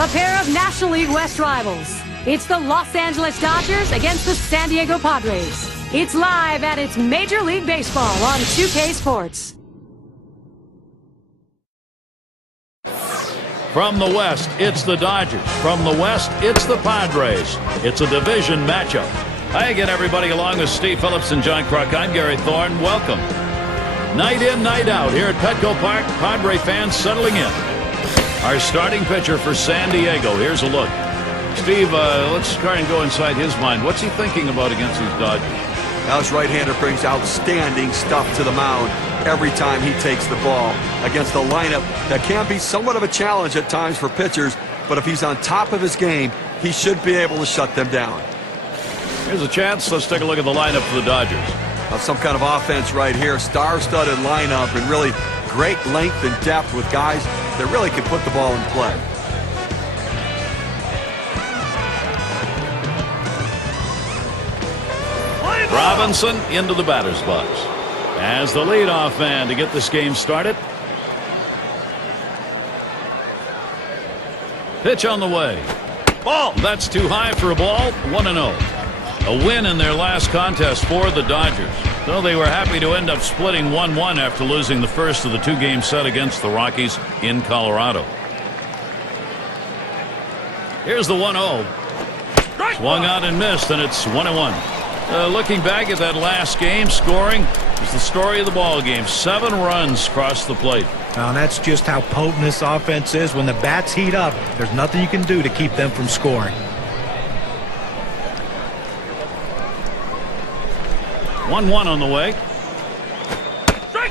A pair of National League West rivals. It's the Los Angeles Dodgers against the San Diego Padres. It's live and it's Major League Baseball on 2K Sports. From the West, it's the Dodgers. From the West, it's the Padres. It's a division matchup. Hi again, everybody, along with Steve Phillips and John Kruk. I'm Gary Thorne. Welcome. Night in, night out here at Petco Park. Padre fans settling in. Our starting pitcher for San Diego. Here's a look. Steve, let's try and go inside his mind. What's he thinking about against these Dodgers? Now his right-hander brings outstanding stuff to the mound every time he takes the ball against a lineup that can be somewhat of a challenge at times for pitchers, but if he's on top of his game, he should be able to shut them down. Here's a chance. Let's take a look at the lineup for the Dodgers. Some kind of offense right here. Star-studded lineup and really great length and depth with guys that really can put the ball in play. Robinson into the batter's box as the leadoff man to get this game started. Pitch on the way. Ball. That's too high for a ball. 1-0. A win in their last contest for the Dodgers. Though they were happy to end up splitting 1-1 after losing the first of the two-game set against the Rockies in Colorado. Here's the 1-0. Swung out and missed, and it's 1-1. Looking back at that last game, scoring is the story of the ball game. 7 runs across the plate. Now that's just how potent this offense is. When the bats heat up, there's nothing you can do to keep them from scoring. 1-1 on the way.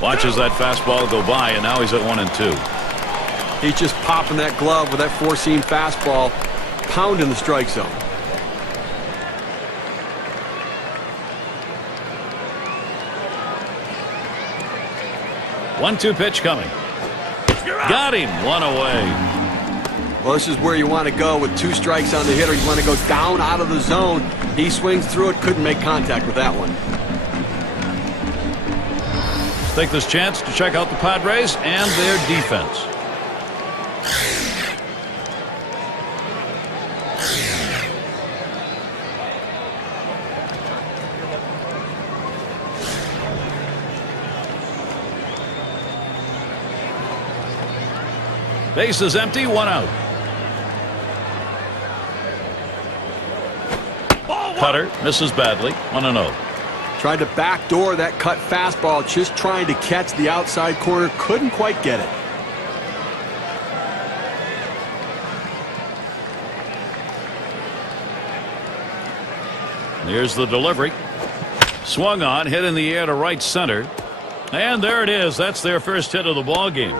Watches that fastball go by, and now he's at 1-2. He's just popping that glove with that four-seam fastball, pounding the strike zone. One-two pitch coming. Got him. One away. Well, this is where you want to go with 2 strikes on the hitter. You want to go down out of the zone. He swings through it, couldn't make contact with that one. Let's take this chance to check out the Padres and their defense. Base is empty, 1 out. Cutter misses badly, 1-0. Tried to backdoor that cut fastball, just trying to catch the outside corner, couldn't quite get it. Here's the delivery. Swung on, hit in the air to right center. And there it is. That's their first hit of the ball game.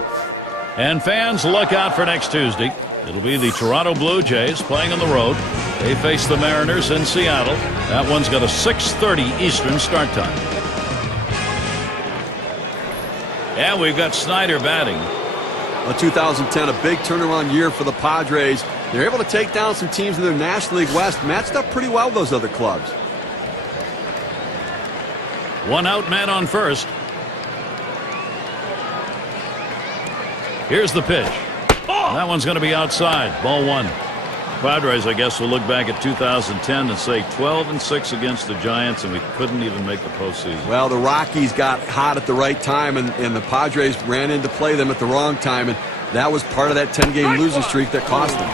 And fans, look out for next Tuesday. It'll be the Toronto Blue Jays playing on the road. They face the Mariners in Seattle. That one's got a 6:30 Eastern start time. And we've got Snyder batting. 2010, a big turnaround year for the Padres. They're able to take down some teams in their National League West. Matched up pretty well with those other clubs. 1 out, man on first. Here's the pitch. That one's going to be outside. Ball 1. Padres, I guess, will look back at 2010 and say 12-6 against the Giants, and we couldn't even make the postseason. Well, the Rockies got hot at the right time, and the Padres ran in to play them at the wrong time, and that was part of that 10-game losing streak that cost them.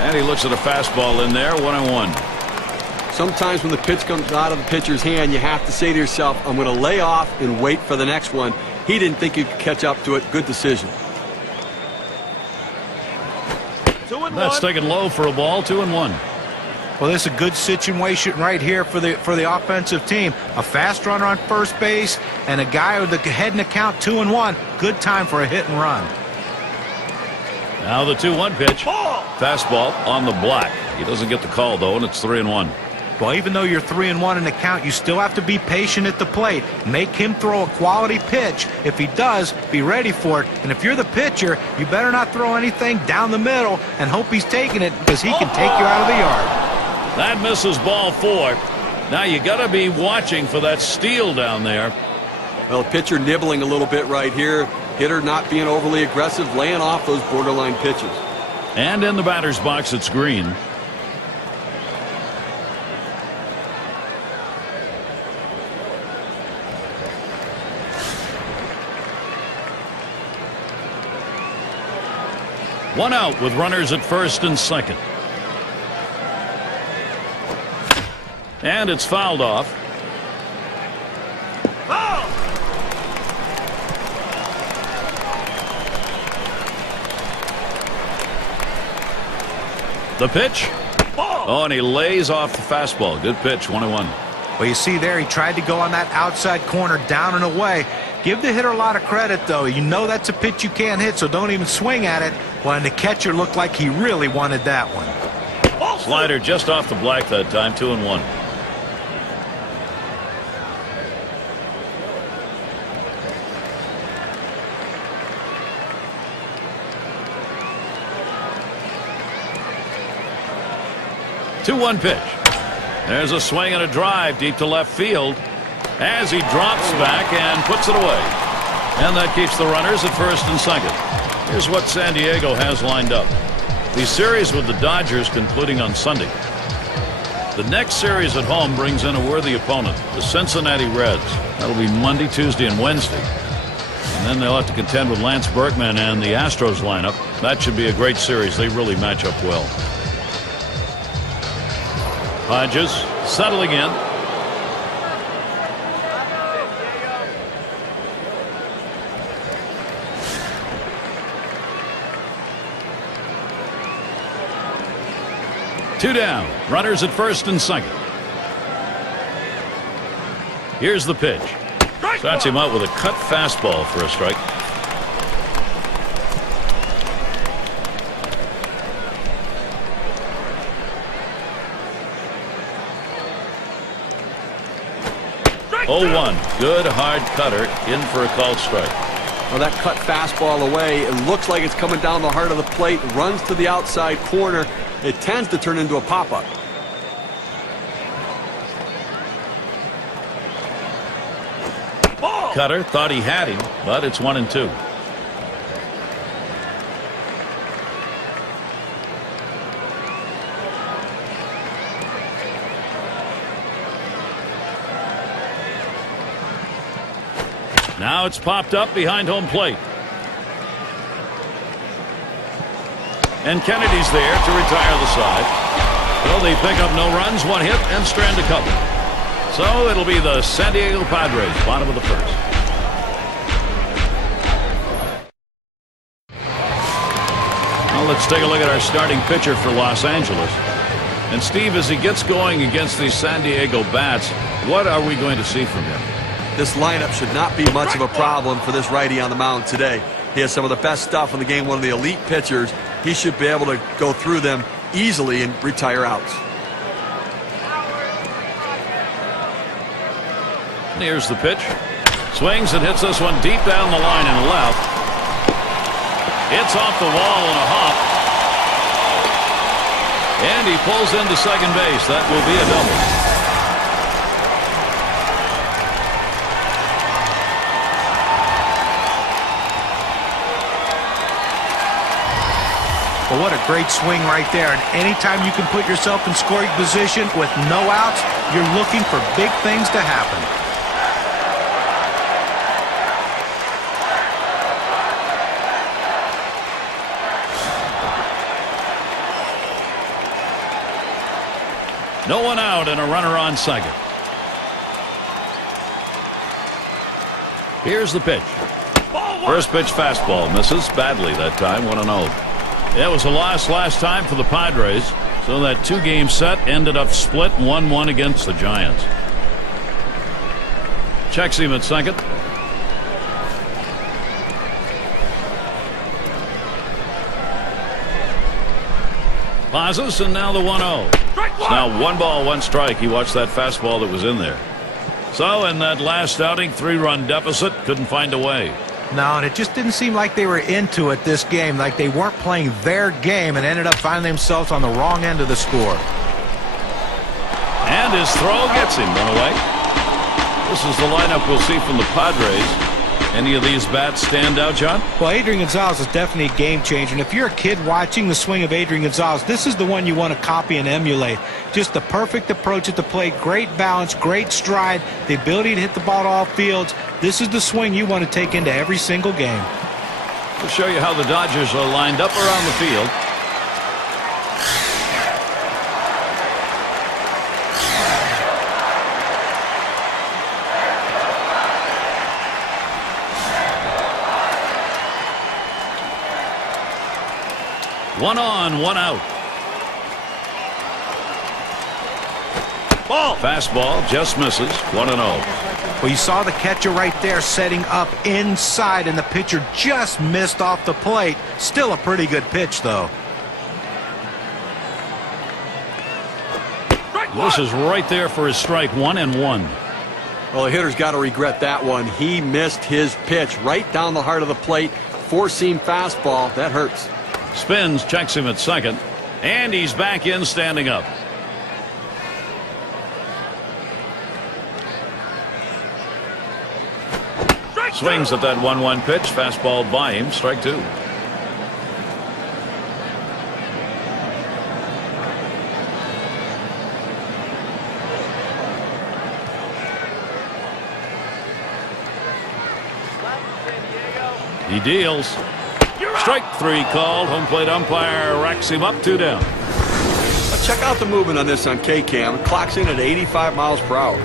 And he looks at a fastball in there, 1-1. Sometimes when the pitch comes out of the pitcher's hand, you have to say to yourself, I'm going to lay off and wait for the next one. He didn't think he could catch up to it. Good decision. That's taken low for a ball. 2-1. Well, this is a good situation right here for the offensive team. A fast runner on first base and a guy with the head in the count. 2-1. Good time for a hit and run. Now the 2-1 pitch. Fastball on the block. He doesn't get the call though, and it's 3-1. Well, even though you're 3-1 in the count, you still have to be patient at the plate. Make him throw a quality pitch. If he does, be ready for it. And if you're the pitcher, you better not throw anything down the middle and hope he's taking it, because he can take you out of the yard. That misses ball 4. Now you got to be watching for that steal down there. Well, pitcher nibbling a little bit right here. Hitter not being overly aggressive, laying off those borderline pitches. And in the batter's box, it's Green. One out with runners at first and second. And it's fouled off. The pitch. Oh, and he lays off the fastball. Good pitch, 1-1. Well, you see there, he tried to go on that outside corner, down and away. Give the hitter a lot of credit, though. You know that's a pitch you can't hit, so don't even swing at it. Well, and the catcher looked like he really wanted that one. Slider just off the black that time, 2-1. Two-one pitch. There's a swing and a drive deep to left field as he drops back and puts it away. And that keeps the runners at first and second. Here's what San Diego has lined up. The series with the Dodgers concluding on Sunday. The next series at home brings in a worthy opponent, the Cincinnati Reds. That'll be Monday, Tuesday, and Wednesday. And then they'll have to contend with Lance Berkman and the Astros lineup. That should be a great series. They really match up well. Hodges settling in. Two down. Runners at first and second. Here's the pitch. Starts him out with a cut fastball for a strike. Oh, 1. Good hard cutter in for a called strike. Well, that cut fastball away. It looks like it's coming down the heart of the plate. Runs to the outside corner. It tends to turn into a pop-up. Cutter thought he had him, but it's 1-2. Now it's popped up behind home plate. And Kennedy's there to retire the side. Well, they pick up no runs, one hit, and strand a couple. So it'll be the San Diego Padres, bottom of the first. Well, let's take a look at our starting pitcher for Los Angeles. And Steve, as he gets going against these San Diego bats, what are we going to see from him? This lineup should not be much of a problem for this righty on the mound today. He has some of the best stuff in the game, one of the elite pitchers. He should be able to go through them easily and retire outs. Here's the pitch. Swings and hits this one deep down the line and left. It's off the wall and a hop. And he pulls into second base. That will be a double. Well, what a great swing right there. And anytime you can put yourself in scoring position with no outs, you're looking for big things to happen. No one out and a runner on second. Here's the pitch. First pitch fastball misses badly that time. 1-0. It was a loss last time for the Padres, so that two-game set ended up split 1-1 against the Giants. Checks him at second. Pauses, and now the 1-0. It's now 1 ball, 1 strike. He watched that fastball that was in there. So in that last outing, 3-run deficit, couldn't find a way. No, and it just didn't seem like they were into it this game, like they weren't playing their game and ended up finding themselves on the wrong end of the score. And his throw gets him one away. This is the lineup we'll see from the Padres. Any of these bats stand out, John? Well, Adrian Gonzalez is definitely a game changer. And if you're a kid watching the swing of Adrian Gonzalez, this is the one you want to copy and emulate. Just the perfect approach at the plate, great balance, great stride, the ability to hit the ball to all fields. This is the swing you want to take into every single game. To show you how the Dodgers are lined up around the field. One on, one out. Ball. Fastball just misses. 1-0. Well, you saw the catcher right there setting up inside, and the pitcher just missed off the plate. Still a pretty good pitch, though. This is right there for his strike. 1-1. Well, the hitter's got to regret that one. He missed his pitch right down the heart of the plate. Four-seam fastball. That hurts. Spins, checks him at second, and he's back in standing up. Swings at that 1-1 pitch. Fastball by him. Strike two. He deals. Strike three called. Home plate umpire racks him up, 2 down. Check out the movement on this on K-Cam. It clocks in at 85 miles per hour.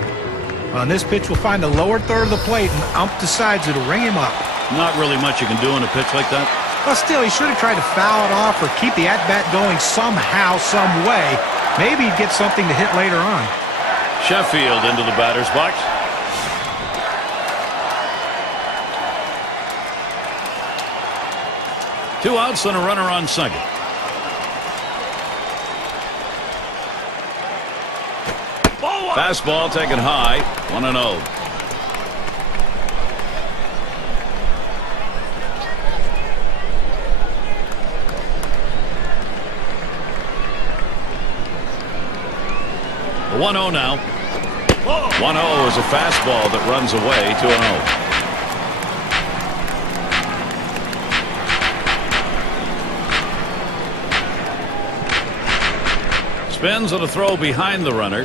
On this pitch, we'll find the lower third of the plate, and ump decides it'll ring him up. Not really much you can do in a pitch like that. Well, still, he should have tried to foul it off or keep the at-bat going somehow, some way. Maybe he'd get something to hit later on. Sheffield into the batter's box. Two outs and a runner on second. Fastball taken high. 1-0. The 1-0 now. 1-0 is a fastball that runs away. 2-0. Spins on a throw behind the runner.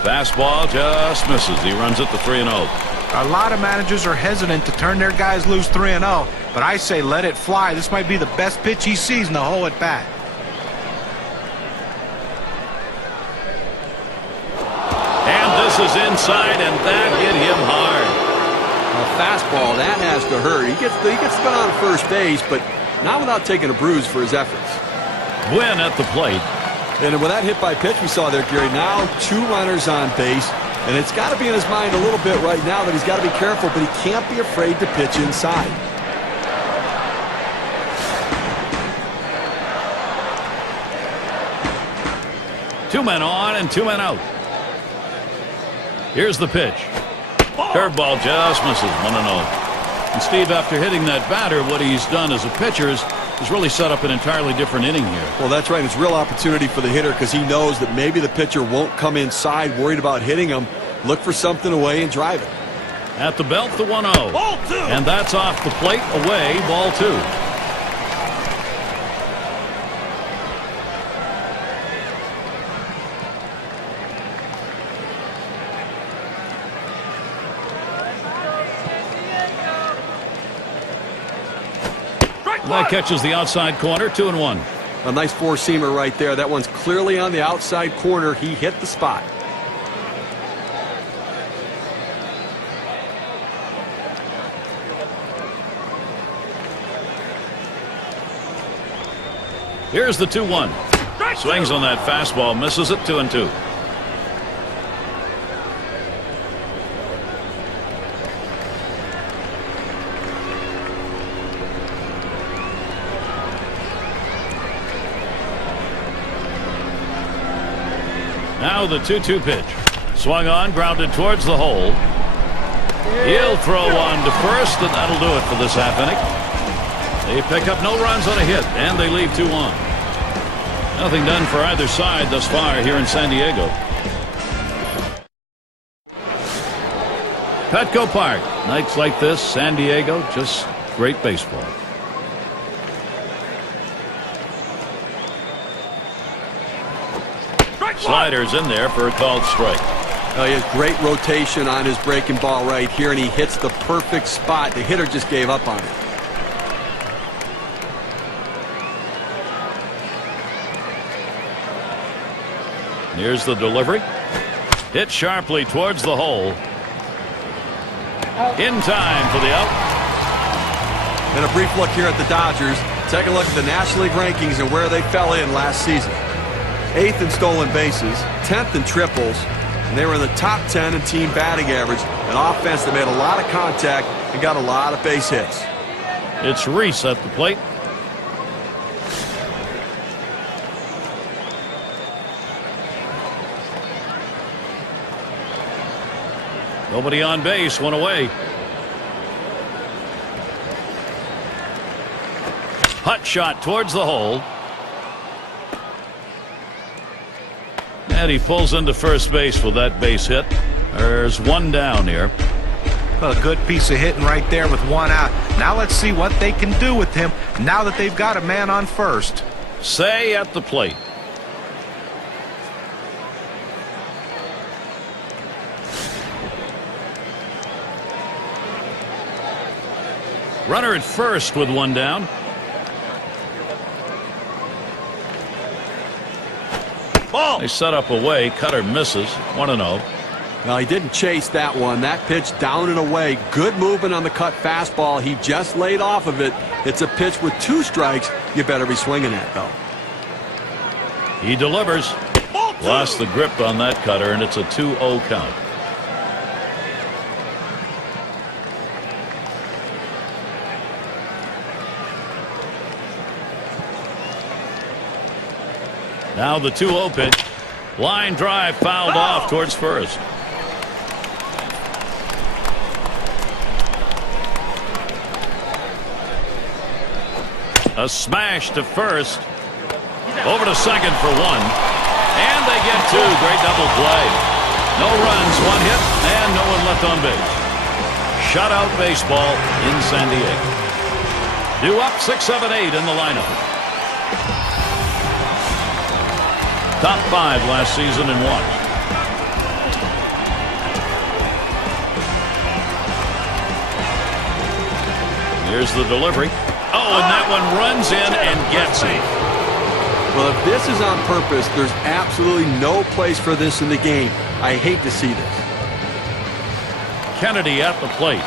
Fastball just misses. He runs it to 3-0. A lot of managers are hesitant to turn their guys loose 3-0, but I say let it fly. This might be the best pitch he sees in the whole at bat. And this is inside, and that hit him hard. A fastball, that has to hurt. He gets the gun on first base, but not without taking a bruise for his efforts. Win at the plate. And with that hit by pitch we saw there, Gary, now 2 runners on base. And it's got to be in his mind a little bit right now that he's got to be careful, but he can't be afraid to pitch inside. Two men on and 2 men out. Here's the pitch. Curveball just misses. 1-0. And Steve, after hitting that batter, what he's done as a pitcher is really set up an entirely different inning here. Well, that's right. It's real opportunity for the hitter because he knows that maybe the pitcher won't come inside worried about hitting him. Look for something away and drive it. At the belt, the 1-0. Ball 2. And that's off the plate, away, ball 2. That catches the outside corner. 2-1. A nice four-seamer right there. That one's clearly on the outside corner. He hit the spot. Here's the 2-1. Swings on that fastball, misses it. 2-2. Now the 2-2 pitch. Swung on, grounded towards the hole. He'll throw on to first, and that'll do it for this half inning. They pick up no runs on a hit, and they leave 2 on. Nothing done for either side thus far here in San Diego. Petco Park. Nights like this, San Diego, just great baseball. Sliders in there for a called strike. He has great rotation on his breaking ball right here, and he hits the perfect spot. The hitter just gave up on it. Here's the delivery. Hit sharply towards the hole. In time for the out. And a brief look here at the Dodgers. Take a look at the National League rankings and where they fell in last season. 8th in stolen bases, 10th in triples, and they were in the top 10 in team batting average. An offense that made a lot of contact and got a lot of base hits. It's Reese at the plate. Nobody on base, one away. Hut shot towards the hole. And he pulls into first base with that base hit. There's one down here. Well, a good piece of hitting right there with one out. Now let's see what they can do with him now that they've got a man on first. Say at the plate. Runner at first with one down. Ball. They set up away. Cutter misses. 1-0. Well, he didn't chase that one. That pitch down and away. Good movement on the cut fastball. He just laid off of it. It's a pitch with 2 strikes. You better be swinging at, though. He delivers. Lost the grip on that cutter, and it's a 2-0 count. Now the 2-0 pitch. Line drive fouled off towards first. A smash to first. Over to second for 1. And they get 2. Great double play. No runs, 1 hit, and no one left on base. Shutout baseball in San Diego. Due up 6-7-8 in the lineup. Top 5 last season in walks. Here's the delivery. Oh, and that one runs in and gets it. Well, if this is on purpose, there's absolutely no place for this in the game. I hate to see this. Kennedy at the plate.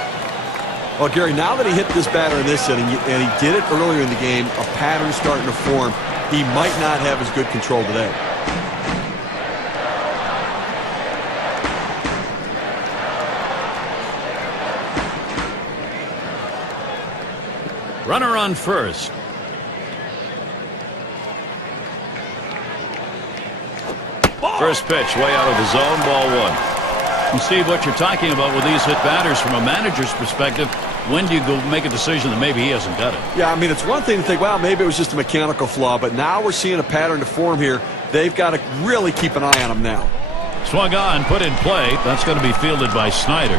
Well, Gary, now that he hit this batter in this inning, and he did it earlier in the game, a pattern's starting to form. He might not have as good control today. Runner on first. First pitch way out of the zone, ball 1. And Steve, what you're talking about with these hit batters from a manager's perspective, when do you go make a decision that maybe he hasn't got it? Yeah, I mean, it's one thing to think, well, maybe it was just a mechanical flaw, but now we're seeing a pattern to form here. They've got to really keep an eye on him now. Swung on, put in play. That's going to be fielded by Snyder.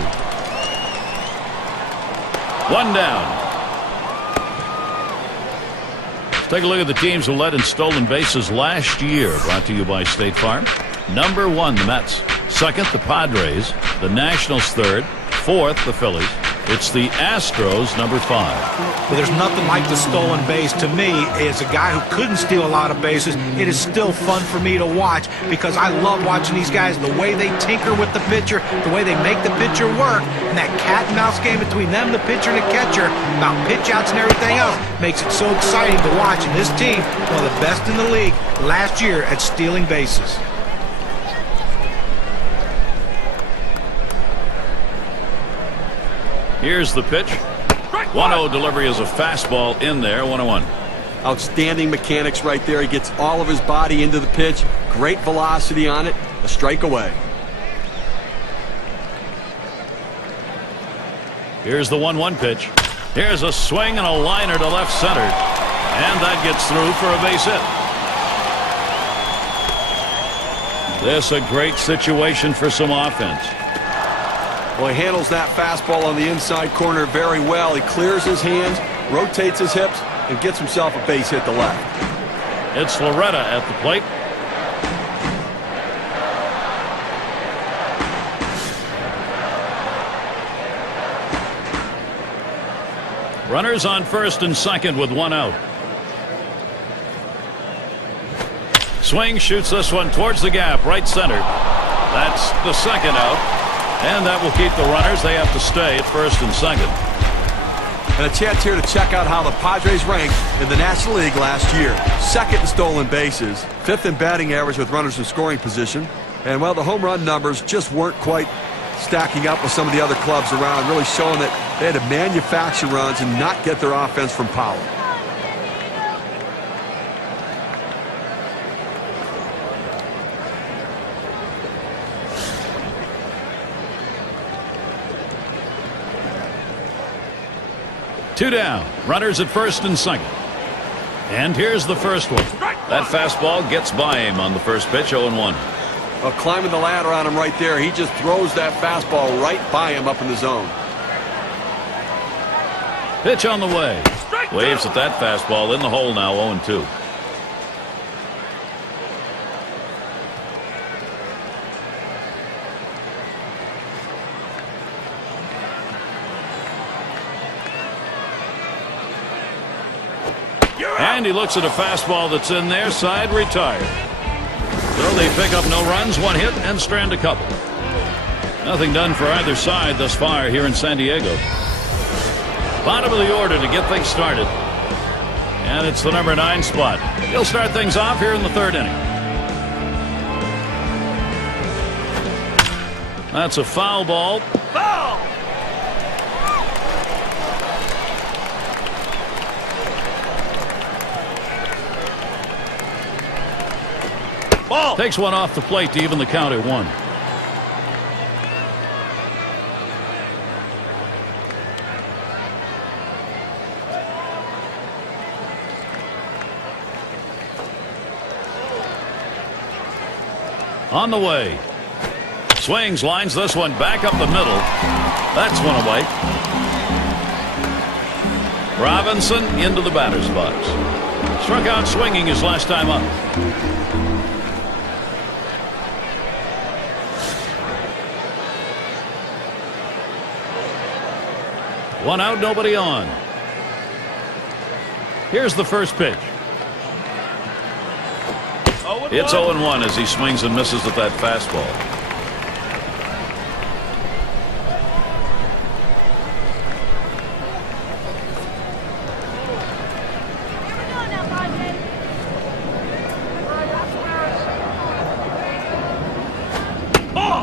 1 down. Take a look at the teams who led in stolen bases last year. Brought to you by State Farm. Number 1, the Mets. 2nd, the Padres. The Nationals 3rd. 4th, the Phillies. It's the Astros, number 5. Well, there's nothing like the stolen base. To me, as a guy who couldn't steal a lot of bases, it is still fun for me to watch because I love watching these guys, the way they tinker with the pitcher, the way they make the pitcher work, and that cat and mouse game between them, the pitcher and the catcher, about pitch outs and everything else, makes it so exciting to watch. And this team, one of the best in the league last year at stealing bases. Here's the pitch. 1-0 delivery is a fastball in there. 1-1. Outstanding mechanics right there. He gets all of his body into the pitch. Great velocity on it. A strike away. Here's the 1-1 pitch. Here's a swing and a liner to left center. And that gets through for a base hit. This a great situation for some offense. Well, he handles that fastball on the inside corner very well. He clears his hands, rotates his hips, and gets himself a base hit to left. It's Loretta at the plate. Runners on first and second with one out. Swing, shoots this one towards the gap, right center. That's the second out. And that will keep the runners. They have to stay at first and second. And a chance here to check out how the Padres ranked in the National League last year. Second in stolen bases, fifth in batting average with runners in scoring position. And, well, the home run numbers just weren't quite stacking up with some of the other clubs around, really showing that they had to manufacture runs and not get their offense from power. Two down. Runners at first and second. And here's the first one. That fastball gets by him on the first pitch, 0-1. Well, climbing the ladder on him right there. He just throws that fastball right by him up in the zone. Pitch on the way. Waves at that fastball in the hole now, 0-2. And he looks at a fastball that's in there, side retired. So they pick up no runs, one hit, and strand a couple. Nothing done for either side thus far here in San Diego. Bottom of the order to get things started. And it's the number 9 spot. He'll start things off here in the third inning. That's a foul ball. Foul! Ball. Takes one off the plate to even the count at 1. On the way. Swings, lines this one back up the middle. That's one away. Robinson into the batter's box. Struck out swinging his last time up. One out, nobody on. Here's the first pitch. It's 0-1 as he swings and misses at that fastball.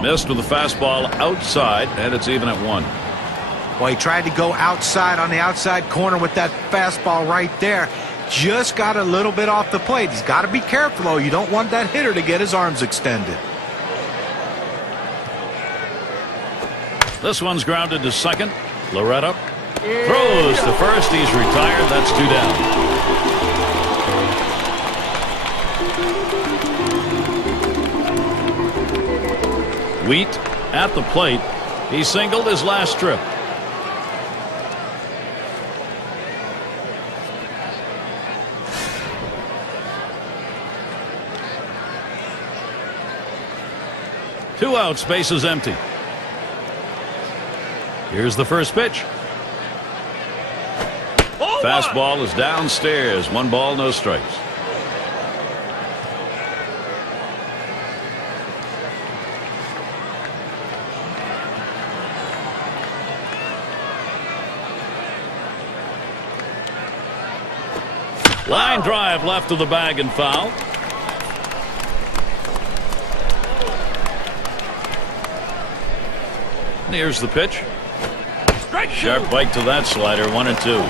Missed with the fastball outside, and it's even at 1. Well, he tried to go outside on the outside corner with that fastball right there. Just got a little bit off the plate. He's got to be careful, though. You don't want that hitter to get his arms extended. This one's grounded to second. Loretta throws to first. He's retired. That's 2 down. Wheat at the plate. He singled his last trip. Two outs, bases empty. Here's the first pitch. Fastball is downstairs. 1 ball, no strikes. Line drive left of the bag and foul. Here's the pitch. Sharp bite to that slider, 1-2.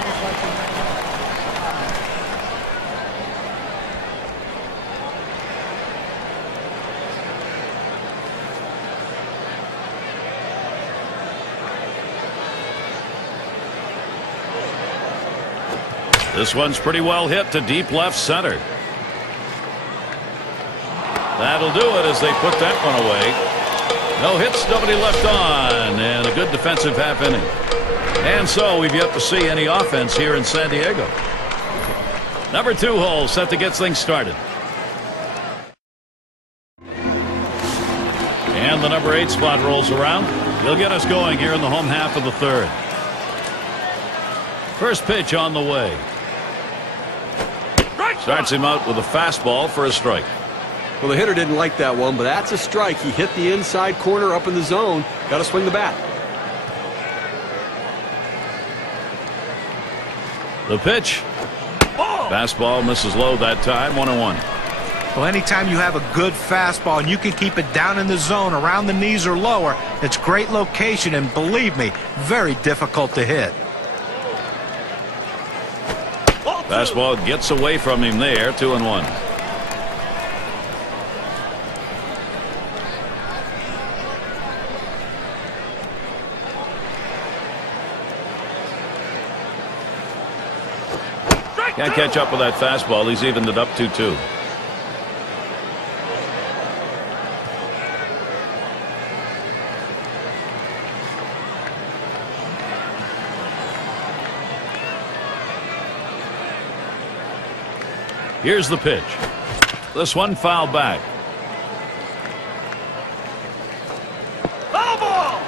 This one's pretty well hit to deep left center. That'll do it as they put that one away. No hits, nobody left on, and a good defensive half inning. And so we've yet to see any offense here in San Diego. Number 2 hole set to get things started. And the number 8 spot rolls around. He'll get us going here in the home half of the 3rd. First pitch on the way. Starts him out with a fastball for a strike. Well, the hitter didn't like that one, but that's a strike. He hit the inside corner up in the zone. Got to swing the bat. The pitch. Fastball misses low that time. 1-1. Well, anytime you have a good fastball and you can keep it down in the zone around the knees or lower, it's great location and, believe me, very difficult to hit. Fastball gets away from him there. 2-1. Can't catch up with that fastball. He's evened it up 2-2. Here's the pitch. This one fouled back. Foul ball!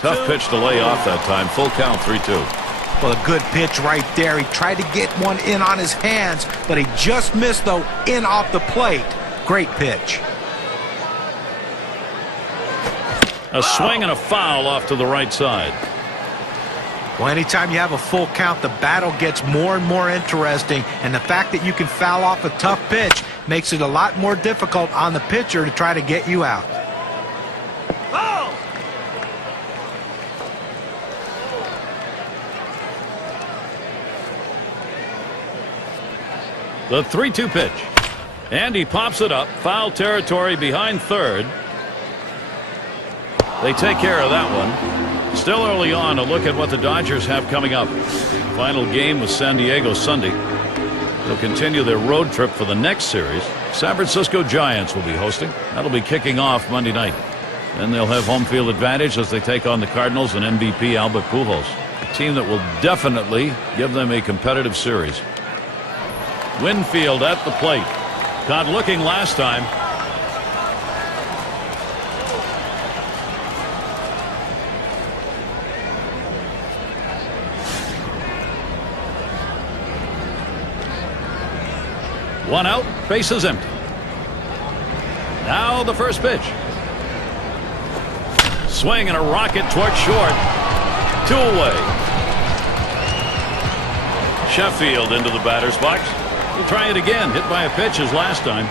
Tough pitch to lay off that time. Full count, 3-2. Well, a good pitch right there. He tried to get one in on his hands, but he just missed, though, in off the plate. Great pitch. A swing and a foul off to the right side. Well, anytime you have a full count, the battle gets more and more interesting, and the fact that you can foul off a tough pitch makes it a lot more difficult on the pitcher to try to get you out. The 3-2 pitch. And he pops it up. Foul territory behind third. They take care of that one. Still early on to look at what the Dodgers have coming up. Final game with San Diego Sunday. They'll continue their road trip for the next series. San Francisco Giants will be hosting. That'll be kicking off Monday night. Then they'll have home field advantage as they take on the Cardinals and MVP Albert Pujols. A team that will definitely give them a competitive series. Winfield at the plate. Caught looking last time. One out, bases empty. Now the first pitch. Swing and a rocket towards short. 2 away. Sheffield into the batter's box. He'll try it again. Hit by a pitch as last time.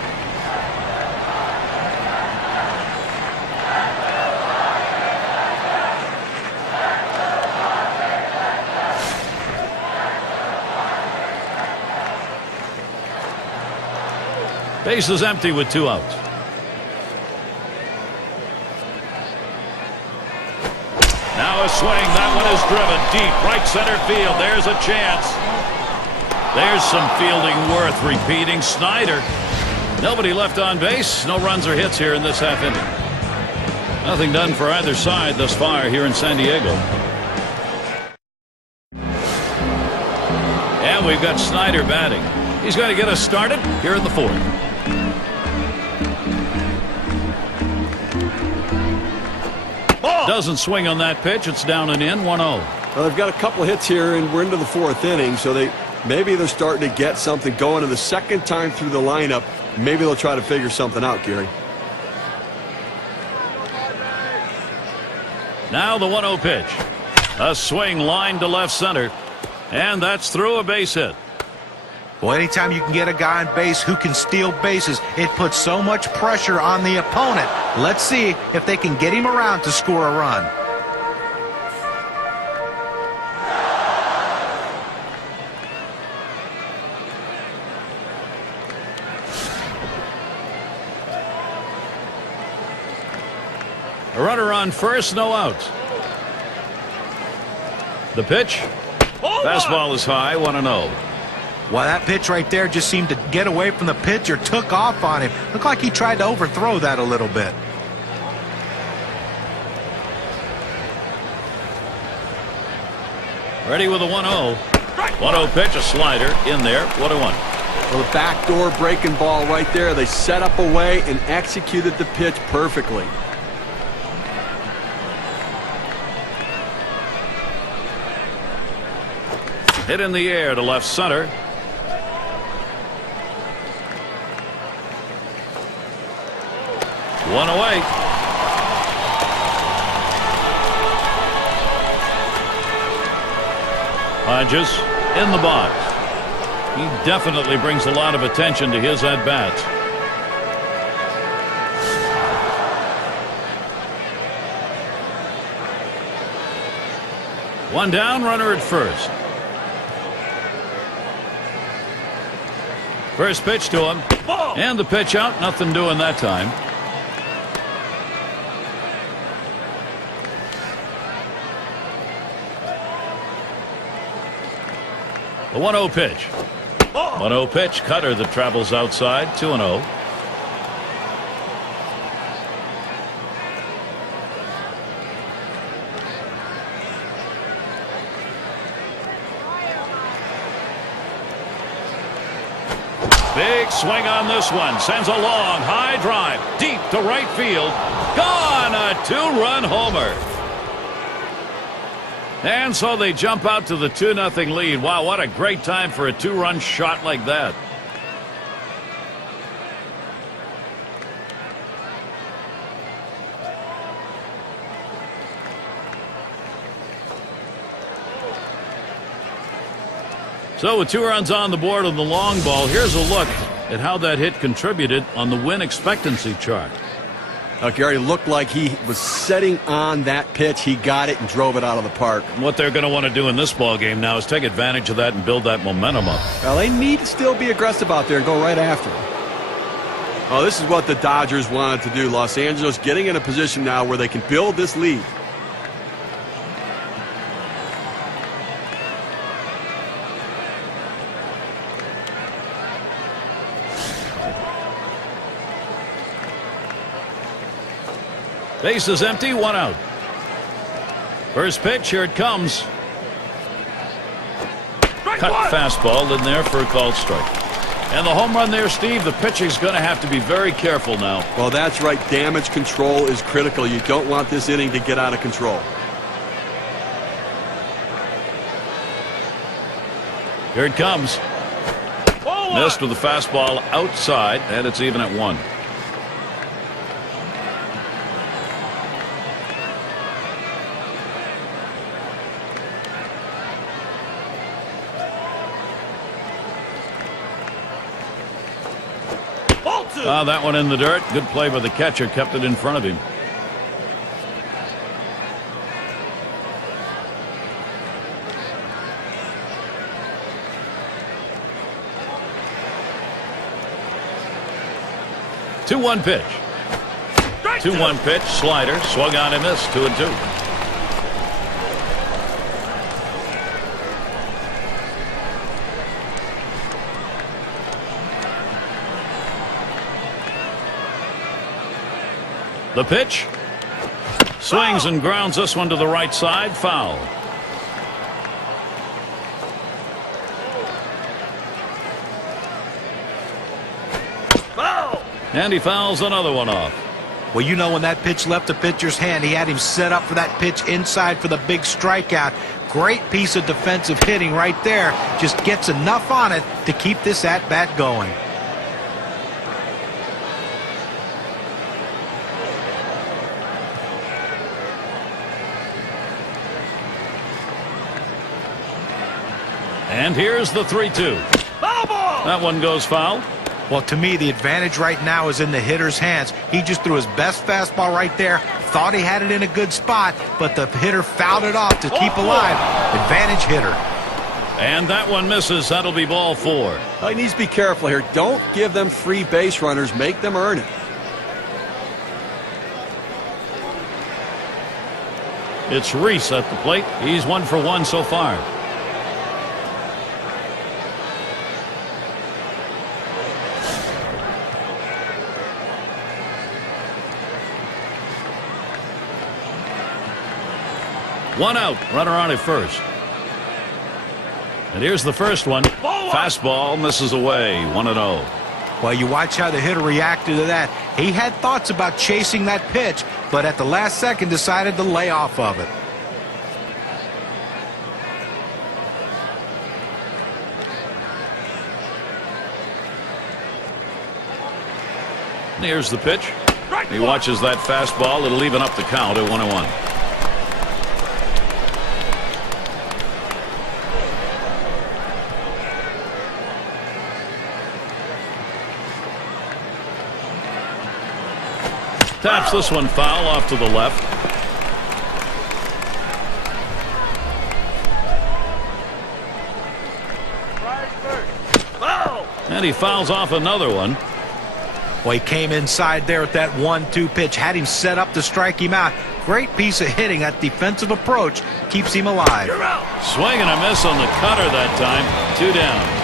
Base is empty with 2 outs. Now a swing. That one is driven deep. Right center field. There's a chance. There's some fielding worth repeating. Snyder. Nobody left on base. No runs or hits here in this half inning. Nothing done for either side thus far here in San Diego. And we've got Snyder batting. He's going to get us started here in the 4th. Doesn't swing on that pitch. It's down and in. 1-0. Well, they've got a couple of hits here, and we're into the 4th inning, so maybe they're starting to get something going. And the second time through the lineup, maybe they'll try to figure something out, Gary. Now the 1-0 pitch. A swing line to left center. And that's through a base hit. Well, anytime you can get a guy on base who can steal bases, it puts so much pressure on the opponent. Let's see if they can get him around to score a run. A runner on first, no outs. The pitch. Fastball is high, 1-0. Well, that pitch right there just seemed to get away from the pitcher, took off on him. Looked like he tried to overthrow that a little bit. Ready with a 1-0. 1-0 pitch, a slider in there, 1-1. Well, the backdoor breaking ball right there. They set up a way and executed the pitch perfectly. Hit in the air to left center. One away. Hodges in the box. He definitely brings a lot of attention to his at-bats. One down, runner at first. First pitch to him. And the pitch out, nothing doing that time. The 1-0 pitch. 1-0 pitch, cutter that travels outside, 2-0. Big swing on this one. Sends a long, high drive. Deep to right field. Gone! A 2-run homer. And so they jump out to the 2-0 lead. Wow, what a great time for a 2-run shot like that. So with 2 runs on the board on the long ball, here's a look at how that hit contributed on the win expectancy chart. Gary looked like he was setting on that pitch. He got it and drove it out of the park. What they're going to want to do in this ball game now is take advantage of that and build that momentum up. Well, they need to still be aggressive out there and go right after him. Oh, this is what the Dodgers wanted to do. Los Angeles getting in a position now where they can build this lead. Base is empty, 1 out. First pitch, here it comes. Cut fastball in there for a called strike. And the home run there, Steve, the pitcher's going to have to be very careful now. Well, that's right. Damage control is critical. You don't want this inning to get out of control. Here it comes. Missed with the fastball outside, and it's even at 1. That one in the dirt. Good play by the catcher. Kept it in front of him. Two 2-1 pitch. 2-1 pitch. Slider. Swung on and missed. 2-2. The pitch. Swings and grounds this one to the right side. Foul. And he fouls another one off. Well, you know, when that pitch left the pitcher's hand, he had him set up for that pitch inside for the big strikeout. Great piece of defensive hitting right there. Just gets enough on it to keep this at-bat going. And here's the 3-2. That one goes foul. Well, to me, the advantage right now is in the hitter's hands. He just threw his best fastball right there. Thought he had it in a good spot, but the hitter fouled it off to keep alive. Advantage hitter. And that one misses. That'll be ball 4. He needs to be careful here. Don't give them free base runners. Make them earn it. It's Reese at the plate. He's 1 for 1 so far. One out, runner on at first. And here's the first one. Fastball misses away, 1-0. Well, you watch how the hitter reacted to that. He had thoughts about chasing that pitch, but at the last second decided to lay off of it. Here's the pitch. He watches that fastball. It'll even up the count at 1-1. Taps this one foul off to the left. And he fouls off another one. Well, he came inside there with that 1-2 pitch, had him set up to strike him out. Great piece of hitting. That defensive approach keeps him alive. Swing and a miss on the cutter that time. 2 down.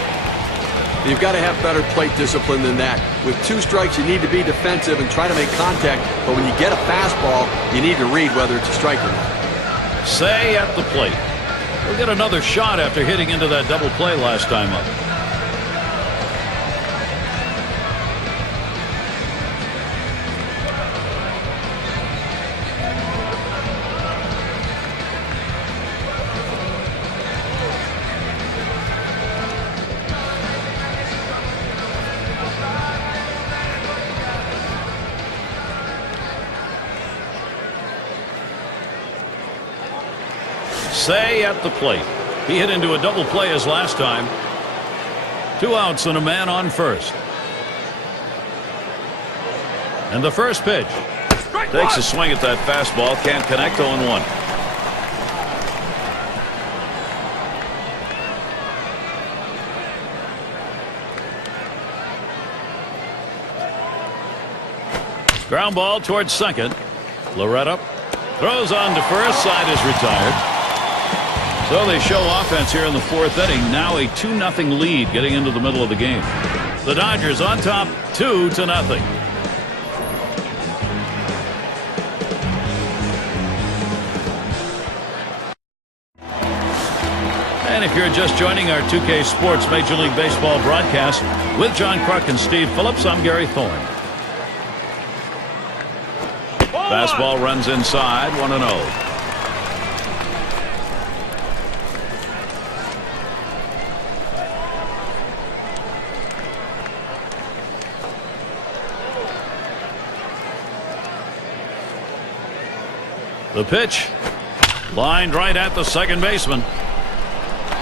You've got to have better plate discipline than that. With 2 strikes, you need to be defensive and try to make contact. But when you get a fastball, you need to read whether it's a strike or not. Say at the plate. We'll get another shot after hitting into that double play last time up. Say at the plate. He hit into a double play as last time. 2 outs and a man on first. And the first pitch. Takes a swing at that fastball. Can't connect. 0-1. Ground ball towards second. Loretta throws on to first. Side is retired. So they show offense here in the 4th inning. Now a 2-0 lead getting into the middle of the game. The Dodgers on top 2-0. And if you're just joining our 2K Sports Major League Baseball broadcast with John Kruk and Steve Phillips, I'm Gary Thorne. Fastball runs inside, 1-0. The pitch lined right at the second baseman.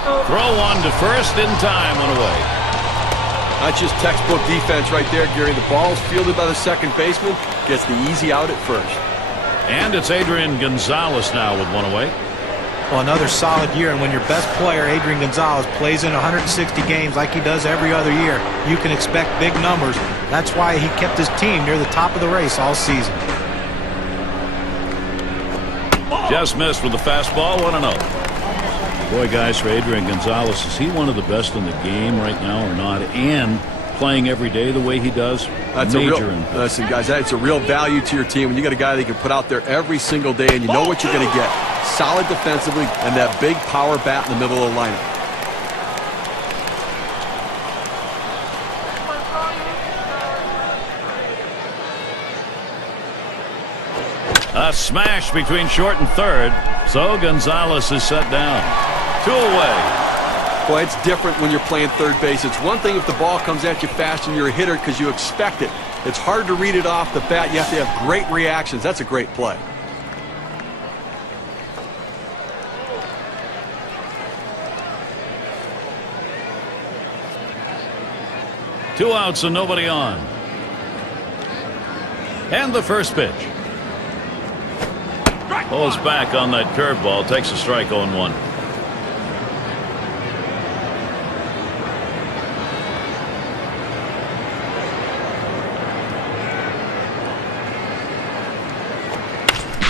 Throw one to first in time, 1 away. That's just textbook defense right there, Gary. The ball's fielded by the second baseman, gets the easy out at first. And it's Adrian Gonzalez now with 1 away. Well, another solid year, and when your best player, Adrian Gonzalez, plays in 160 games like he does every other year, you can expect big numbers. That's why he kept his team near the top of the race all season. Just missed with the fastball, 1-0. Boy, guys, for Adrian Gonzalez, is he one of the best in the game right now or not? And playing every day the way he does, that's listen, guys, that's a real value to your team when you got a guy that can put out there every single day and you know what you're going to get. Solid defensively and that big power bat in the middle of the lineup. A smash between short and third. So Gonzalez is set down. 2 away. Boy, it's different when you're playing third base. It's one thing if the ball comes at you fast and you're a hitter because you expect it. It's hard to read it off the bat. You have to have great reactions. That's a great play. Two outs and nobody on. And the first pitch. Pulls back on that curveball. Takes a strike, 0-1.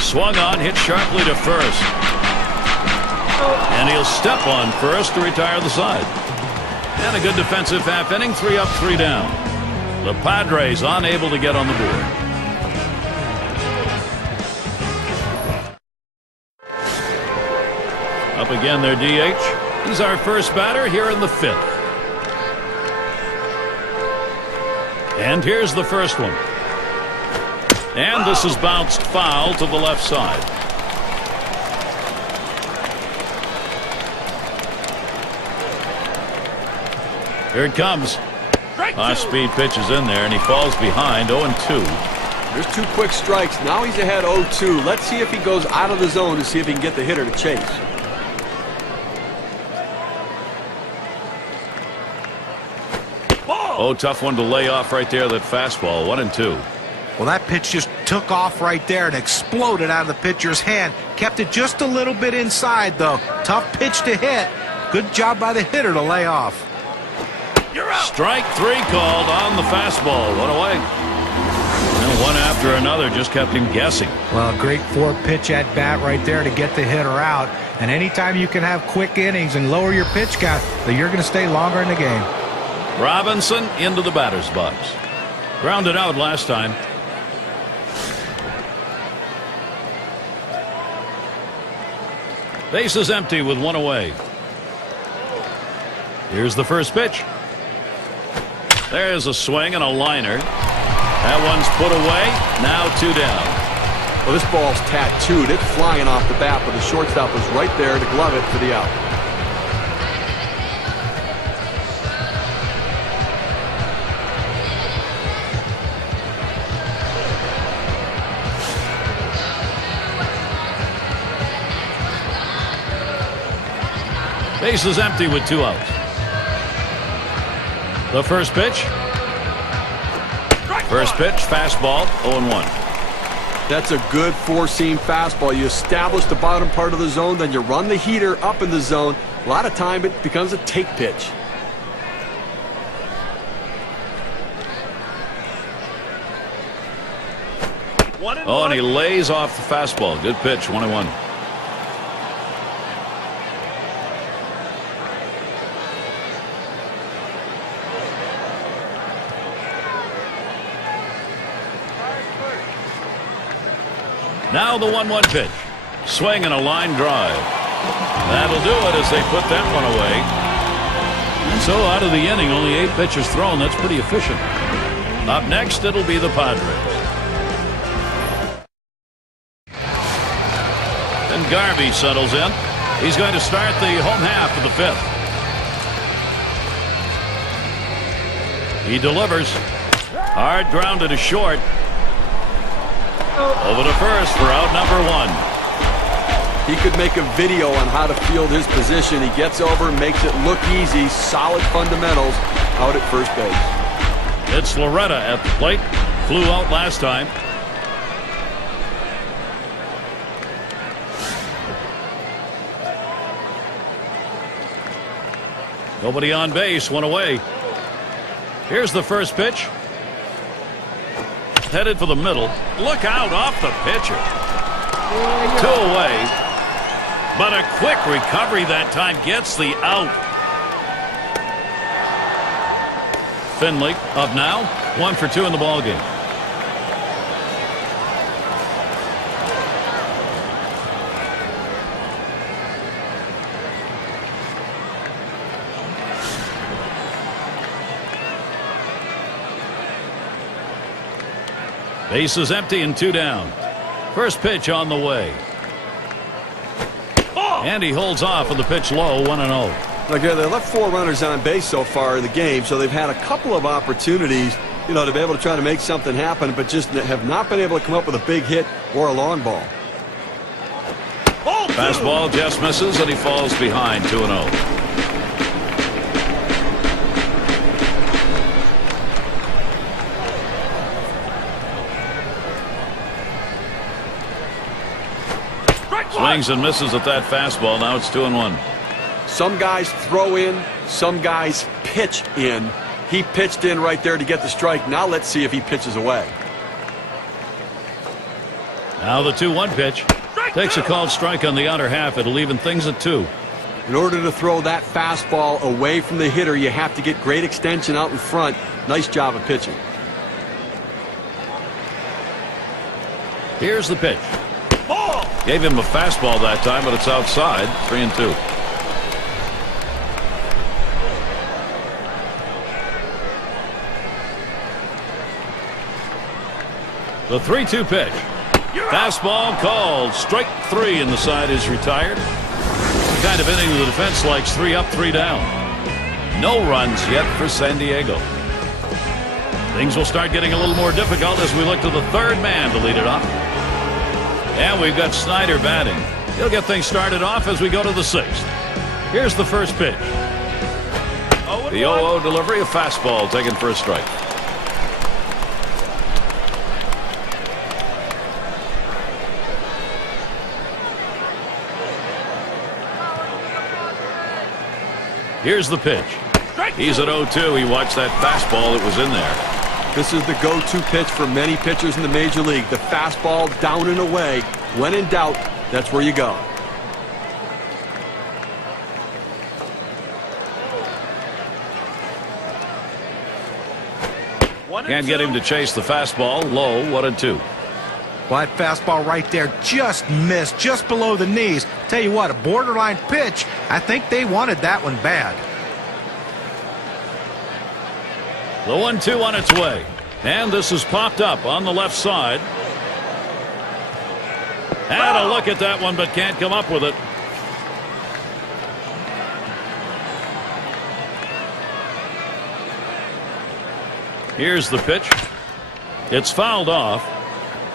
swung on, hit sharply to first. And he'll step on first to retire the side. And a good defensive half inning, 3 up, 3 down. The Padres unable to get on the board. Up again their DH. He's our first batter here in the 5th. And here's the first one. And this is bounced foul to the left side. Here it comes. High-speed pitch is in there, and he falls behind 0-2. There's 2 quick strikes. Now he's ahead 0-2. Let's see if he goes out of the zone to see if he can get the hitter to chase. Oh, tough one to lay off right there, that fastball, 1-2. Well, that pitch just took off right there and exploded out of the pitcher's hand. Kept it just a little bit inside, though. Tough pitch to hit. Good job by the hitter to lay off. Strike 3 called on the fastball. One away. And one after another just kept him guessing. Well, great 4-pitch at bat right there to get the hitter out. And anytime you can have quick innings and lower your pitch count, then you're going to stay longer in the game. Robinson into the batter's box. Grounded out last time. Base is empty with 1 away. Here's the first pitch. There's a swing and a liner. That one's put away. Now 2 down. Well, this ball's tattooed. It's flying off the bat, but the shortstop was right there to glove it for the out. Base is empty with 2 outs. The first pitch. First pitch, fastball, 0-1. That's a good 4-seam fastball. You establish the bottom part of the zone, then you run the heater up in the zone. A lot of time it becomes a take pitch. Oh, and he lays off the fastball. Good pitch, 1-1. Now the 1-1 pitch. Swing and a line drive. That'll do it as they put that one away. And so out of the inning, only 8 pitches thrown. That's pretty efficient. Up next, it'll be the Padres. And Garvey settles in. He's going to start the home half of the 5th. He delivers. Hard grounded to short. Over to first for out number 1. He could make a video on how to field his position. He gets over, makes it look easy, solid fundamentals out at first base. It's Loretta at the plate. Flew out last time. Nobody on base, 1 away. Here's the first pitch. Headed for the middle. Look out off the pitcher. 2 away. But a quick recovery that time gets the out. Finley up now. 1 for 2 in the ball game. Base is empty and 2 down. First pitch on the way. And he holds off with the pitch low, 1-0. Look, they left 4 runners on base so far in the game, so they've had a couple of opportunities, to be able to try to make something happen, but just have not been able to come up with a big hit or a long ball. Fastball just misses, and he falls behind 2-0. Swings and misses at that fastball. Now it's 2-1. Some guys throw in, some guys pitch in. He pitched in right there to get the strike. Now let's see if he pitches away. Now the 2-1 pitch. Takes a called strike on the outer half. It'll even things at 2. In order to throw that fastball away from the hitter, you have to get great extension out in front. Nice job of pitching. Here's the pitch. Gave him a fastball that time, but it's outside. 3-2. The 3-2 pitch. Fastball called. Strike 3, and the side is retired. The kind of inning the defense likes. 3 up, 3 down. No runs yet for San Diego. Things will start getting a little more difficult as we look to the third man to lead it off. And we've got Snyder batting. He'll get things started off as we go to the 6th. Here's the first pitch. The 0-0 delivery, a fastball taken for a strike. Here's the pitch. He's at 0-2. He watched that fastball that was in there. This is the go-to pitch for many pitchers in the major league. The fastball down and away. When in doubt, that's where you go. Can't get him to chase the fastball. Low, 1-2. Well, that fastball right there just missed, just below the knees. Tell you what, a borderline pitch. I think they wanted that one bad. The 1-2 on its way. And this is popped up on the left side. Had a look at that one, but can't come up with it. Here's the pitch. It's fouled off.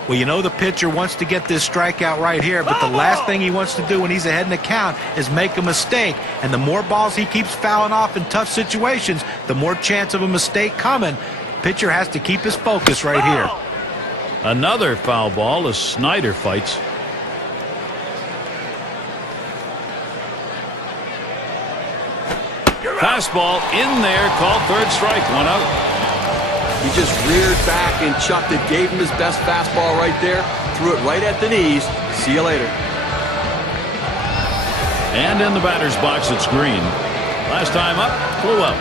Well, you know the pitcher wants to get this strikeout right here, but the last thing he wants to do when he's ahead in the count is make a mistake. And the more balls he keeps fouling off in tough situations, the more chance of a mistake coming. Pitcher has to keep his focus right here. Another foul ball as Snyder fights. Fastball in there, called third strike, 1 out. He just reared back and chucked it, gave him his best fastball right there, threw it right at the knees. See you later. And in the batter's box, it's Green. Last time up, flew out.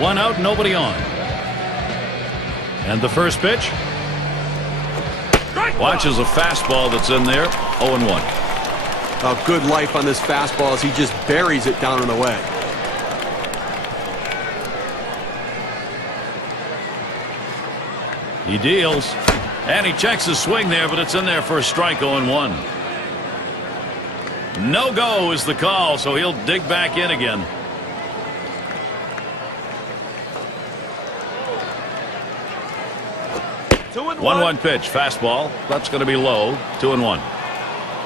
One out, nobody on. And the first pitch. Watches a fastball that's in there. 0-1. A good life on this fastball as he just buries it down and away. He deals. And he checks his swing there, but it's in there for a strike. 0-1. No go is the call, so he'll dig back in again. 1-1 pitch, fastball. That's going to be low. 2-1.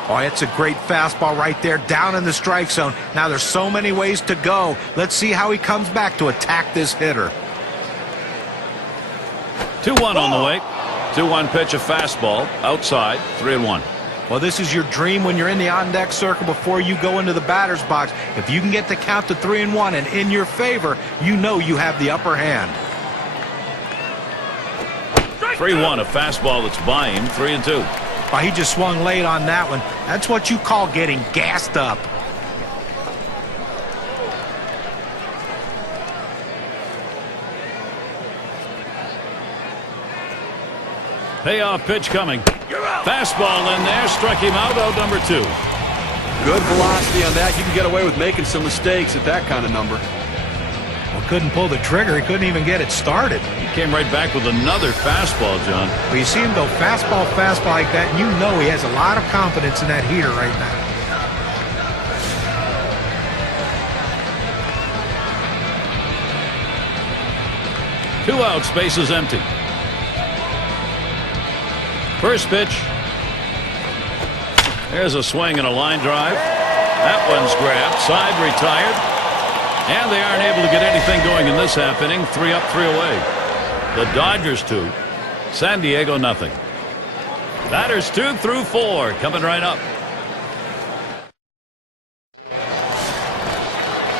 Oh, it's a great fastball right there, down in the strike zone. Now there's so many ways to go. Let's see how he comes back to attack this hitter. 2-1 on the way. 2-1 pitch, a fastball outside. 3-1. Well, this is your dream when you're in the on-deck circle before you go into the batter's box. If you can get the count to 3-1 and in your favor, you know you have the upper hand. 3-1, a fastball that's by him. 3-2. Oh, he just swung late on that one. That's what you call getting gassed up. Payoff pitch coming. Fastball in there, struck him out. Out number 2. Good velocity on that. You can get away with making some mistakes at that kind of number. Well, couldn't pull the trigger. He couldn't even get it started. He came right back with another fastball, John. But you see him go fastball like that, and you know he has a lot of confidence in that heater right now. Two outs, base is empty. First pitch. There's a swing and a line drive. That one's grabbed. Side retired. And they aren't able to get anything going in this half inning. 3 up, 3 away. The Dodgers 2. San Diego nothing. Batters 2 through 4 coming right up.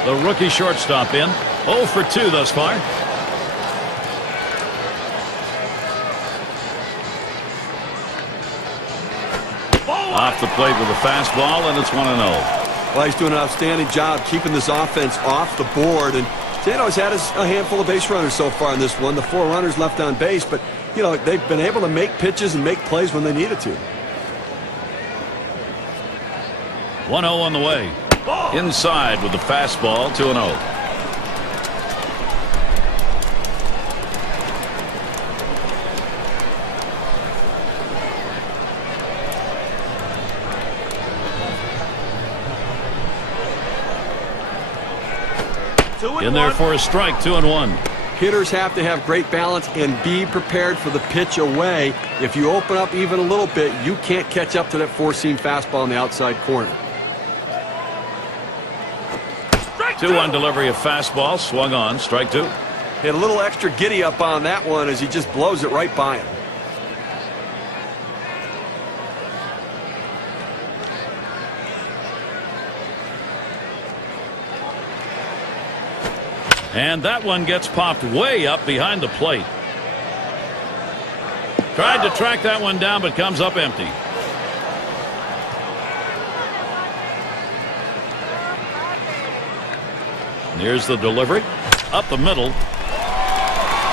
The rookie shortstop in. 0 for 2 thus far. Off the plate with a fastball, and it's 1-0. Well, he's doing an outstanding job keeping this offense off the board. And Zano's had a handful of base runners so far in this one. The 4 runners left on base, but, you know, they've been able to make pitches and make plays when they needed to. 1-0 on the way. Inside with the fastball, 2-0. In there for a strike, 2-1. Hitters have to have great balance and be prepared for the pitch away. If you open up even a little bit, you can't catch up to that 4-seam fastball in the outside corner. 2-1 delivery of fastball, swung on, strike 2. Hit a little extra giddy up on that one as he just blows it right by him. And that one gets popped way up behind the plate. Tried to track that one down, but comes up empty. Here's the delivery. Up the middle.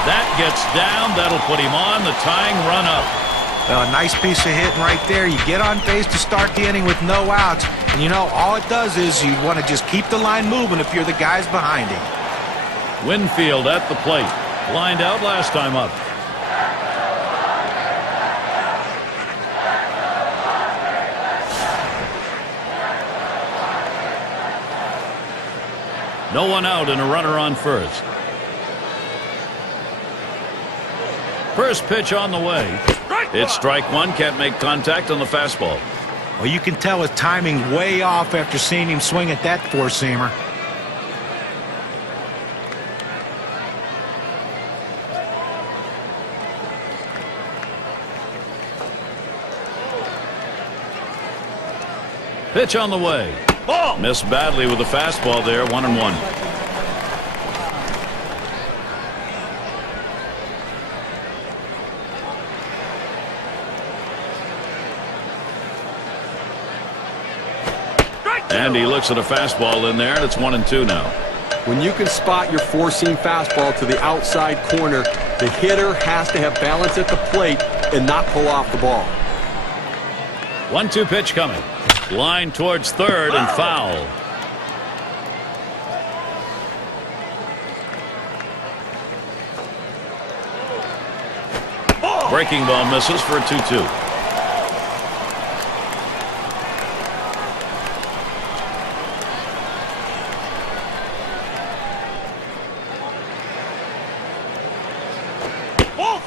That gets down. That'll put him on the tying run up. Well, a nice piece of hitting right there. You get on base to start the inning with no outs. And, you know, all it does is you want to just keep the line moving if you're the guys behind him. Winfield at the plate. Lined out last time up. No one out and a runner on first. First pitch on the way. It's strike 1. Can't make contact on the fastball. Well, you can tell his timing's way off after seeing him swing at that 4-seamer. Pitch on the way. Ball. Missed badly with the fastball there. 1-1. And he looks at a fastball in there, and it's 1-2 now. When you can spot your 4-seam fastball to the outside corner, the hitter has to have balance at the plate and not pull off the ball. 1-2 pitch coming. Line towards third and foul. Breaking ball misses for a 2-2.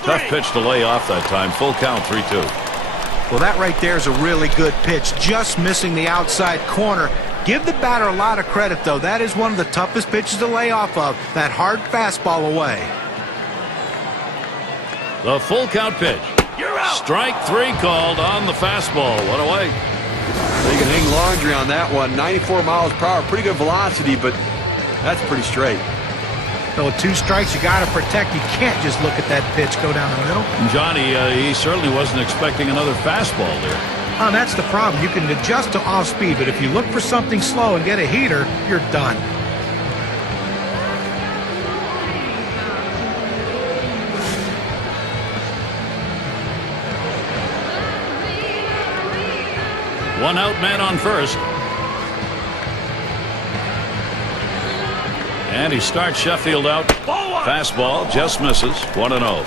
Tough pitch to lay off that time. Full count, 3-2. Well, that right there is a really good pitch. Just missing the outside corner. Give the batter a lot of credit, though. That is one of the toughest pitches to lay off of. That hard fastball away. The full count pitch. You're out. Strike 3 called on the fastball. One away. You can hang laundry on that one. 94 miles per hour. Pretty good velocity, but that's pretty straight. So with 2 strikes, you got to protect. You can't just look at that pitch go down the middle. Johnny, he certainly wasn't expecting another fastball there. Oh, that's the problem. You can adjust to off speed, but if you look for something slow and get a heater, you're done. One out, man on first. And he starts Sheffield out. Fastball just misses. 1-0.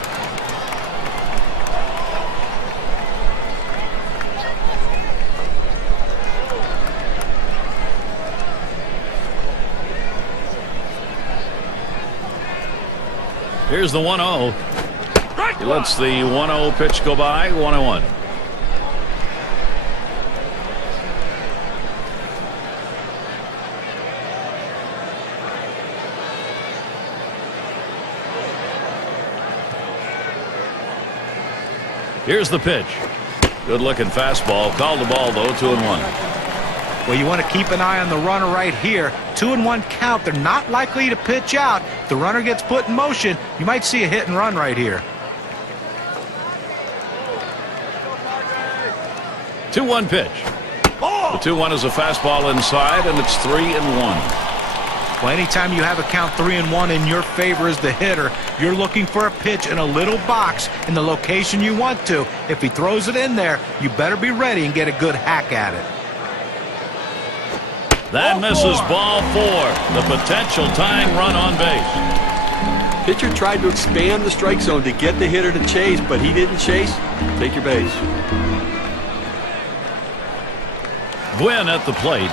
Here's the 1-0. He lets the 1-0 pitch go by. 1-1. Here's the pitch. Good looking fastball. Called the ball though. 2-1. Well, you want to keep an eye on the runner right here. 2-1 count. They're not likely to pitch out. If the runner gets put in motion, you might see a hit and run right here. 2-1 pitch. The 2-1 is a fastball inside, and it's 3-1. Well, anytime you have a count 3-1 in your favor as the hitter, you're looking for a pitch in a little box in the location you want to. If he throws it in there, you better be ready and get a good hack at it. That misses ball 4. The potential tying run on base. Pitcher tried to expand the strike zone to get the hitter to chase, but he didn't chase. Take your base. Gwynn at the plate.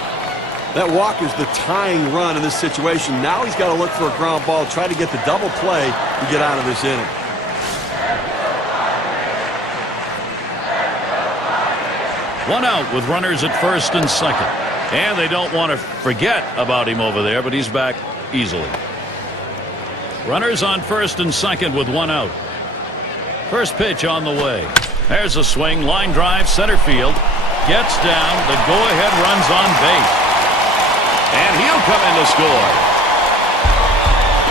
That walk is the tying run in this situation. Now he's got to look for a ground ball, try to get the double play to get out of this inning. One out with runners at first and second. And they don't want to forget about him over there, but he's back easily. Runners on first and second with 1 out. First pitch on the way. There's a swing, line drive, center field. Gets down, the go-ahead runs on base. And he'll come in to score.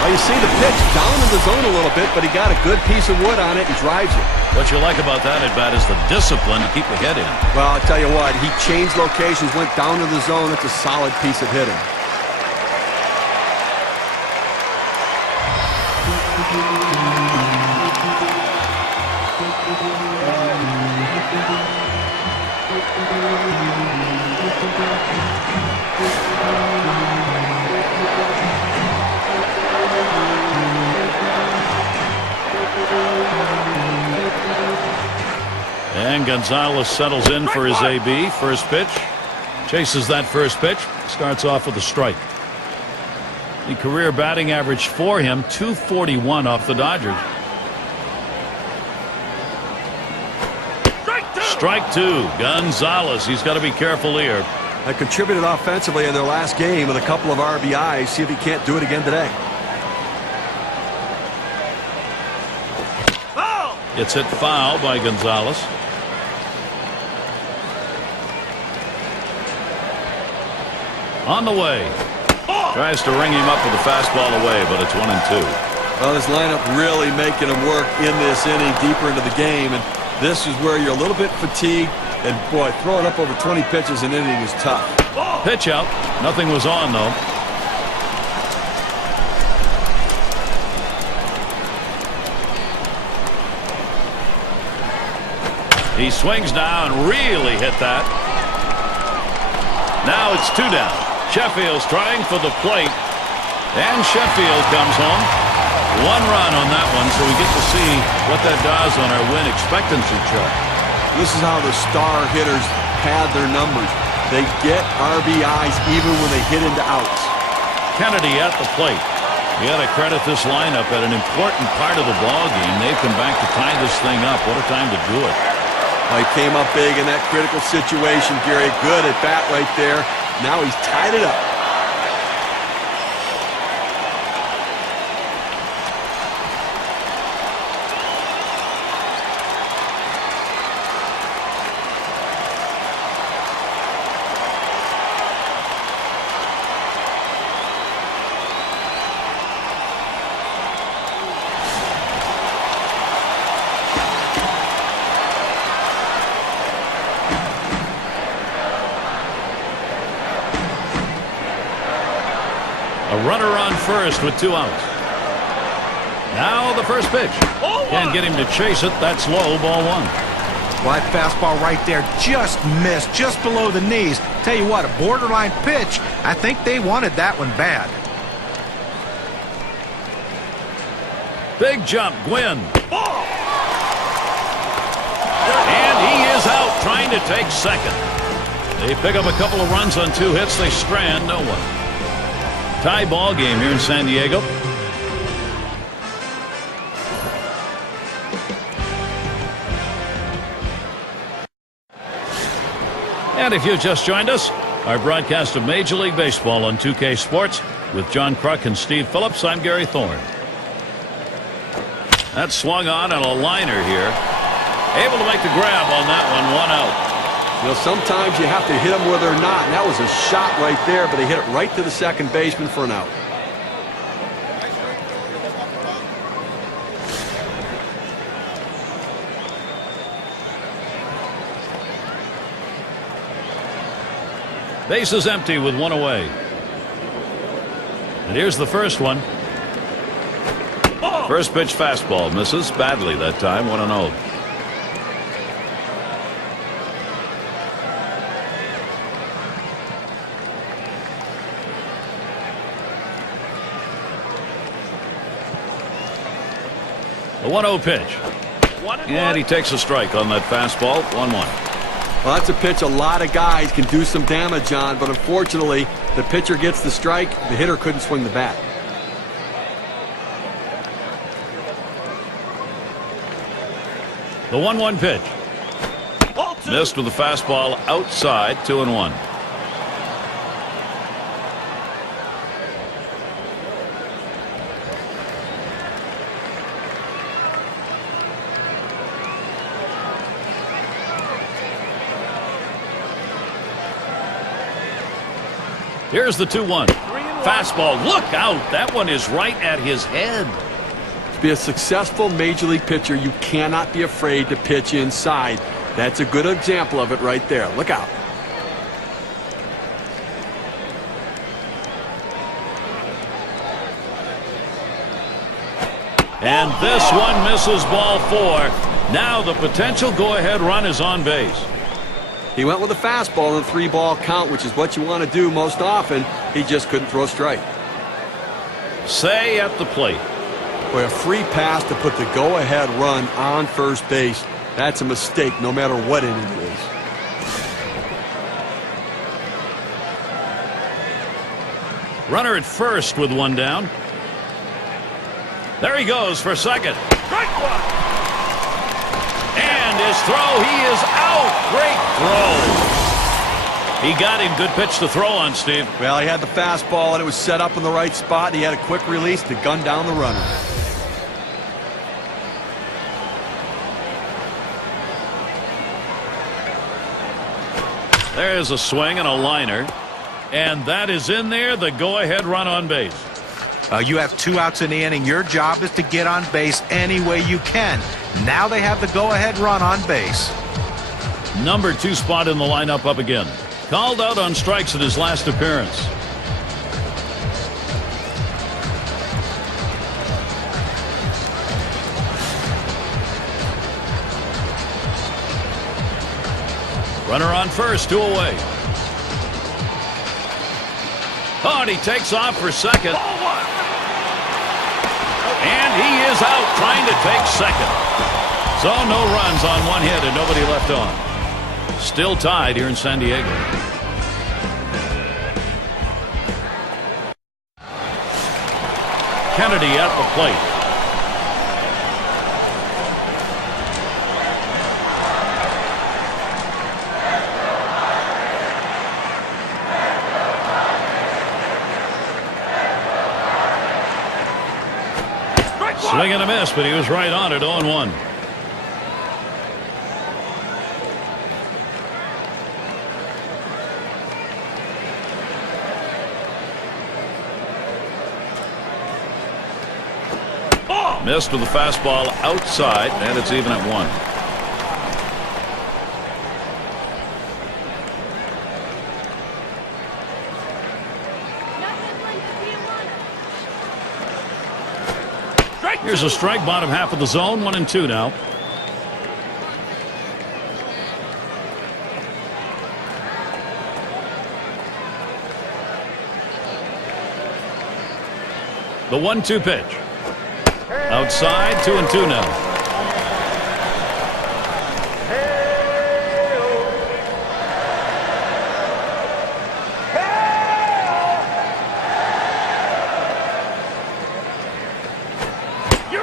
Well, you see the pitch down in the zone a little bit, but he got a good piece of wood on it and drives it. What you like about that at bat is the discipline to keep the head in. Well, I'll tell you what, he changed locations, went down to the zone. It's a solid piece of hitting. And Gonzalez settles in for his AB. First pitch. Chases that first pitch. Starts off with a strike. The career batting average for him, .241 off the Dodgers. Strike 2. Gonzalez. He's got to be careful here. That contributed offensively in their last game with a couple of RBIs. See if he can't do it again today. It's hit foul by Gonzalez. On the way. Tries to ring him up with a fastball away, but it's 1-2. Well, this lineup really making him work in this inning deeper into the game, and this is where you're a little bit fatigued, and boy, throwing up over 20 pitches an inning is tough. Pitch out. Nothing was on, though. He swings now and really hit that. Now it's 2 down. Sheffield's trying for the plate. And Sheffield comes home. 1 run on that one, so we get to see what that does on our win expectancy chart. This is how the star hitters pad their numbers. They get RBIs even when they hit into outs. Kennedy at the plate. You got to credit this lineup at an important part of the ball game. They've come back to tie this thing up. What a time to do it. Well, he came up big in that critical situation, Gary. Good at bat right there. Now he's tied it up. A runner on first with 2 outs. Now the first pitch. Can't get him to chase it. That's low. Ball 1. Well, that fastball right there just missed, just below the knees. Tell you what, a borderline pitch. I think they wanted that one bad. Big jump, Gwynn. And he is out trying to take second. They pick up a couple of runs on 2 hits. They strand no one. Tie ball game here in San Diego. And if you've just joined us, our broadcast of Major League Baseball on 2K Sports with John Kruk and Steve Phillips. I'm Gary Thorne. That swung on a liner here. Able to make the grab on that one. 1 out. You know, sometimes you have to hit them where they're not, and that was a shot right there, but he hit it right to the second baseman for an out. Base is empty with 1 away. And here's the first one. First pitch fastball misses badly that time. 1-0. The 1-0 pitch. And he takes a strike on that fastball. 1-1. Well, that's a pitch a lot of guys can do some damage on, but unfortunately, the pitcher gets the strike. The hitter couldn't swing the bat. The 1-1 pitch. Missed with the fastball outside. 2-1. Here's the 2-1. Fastball. Look out. That one is right at his head. To be a successful major league pitcher, you cannot be afraid to pitch inside. That's a good example of it right there. Look out. And this one misses ball 4. Now the potential go-ahead run is on base. He went with a fastball in a 3-ball count, which is what you want to do most often. He just couldn't throw a strike. Say at the plate. Boy, a free pass to put the go-ahead run on first base. That's a mistake no matter what inning it is. Runner at first with 1 down. There he goes for second. Strike 1. And his throw, he is out. Great throw. He got him. Good pitch to throw on, Steve. Well, he had the fastball, and it was set up in the right spot. He had a quick release to gun down the runner. There's a swing and a liner. And that is in there, the go-ahead run on base. You have 2 outs in the inning. Your job is to get on base any way you can. Now they have the go-ahead run on base. Number 2 spot in the lineup up again. Called out on strikes in his last appearance. Runner on first, 2 away. Oh, and he takes off for second. And he is out trying to take second. So no runs on 1 hit and nobody left on. Still tied here in San Diego. Kennedy at the plate. Swing and a miss, but he was right on it. 0-1. Missed with the fastball outside, and it's even at 1. Here's a strike, bottom half of the zone. 1-2 now. The 1-2 pitch. Outside, 2-2 now.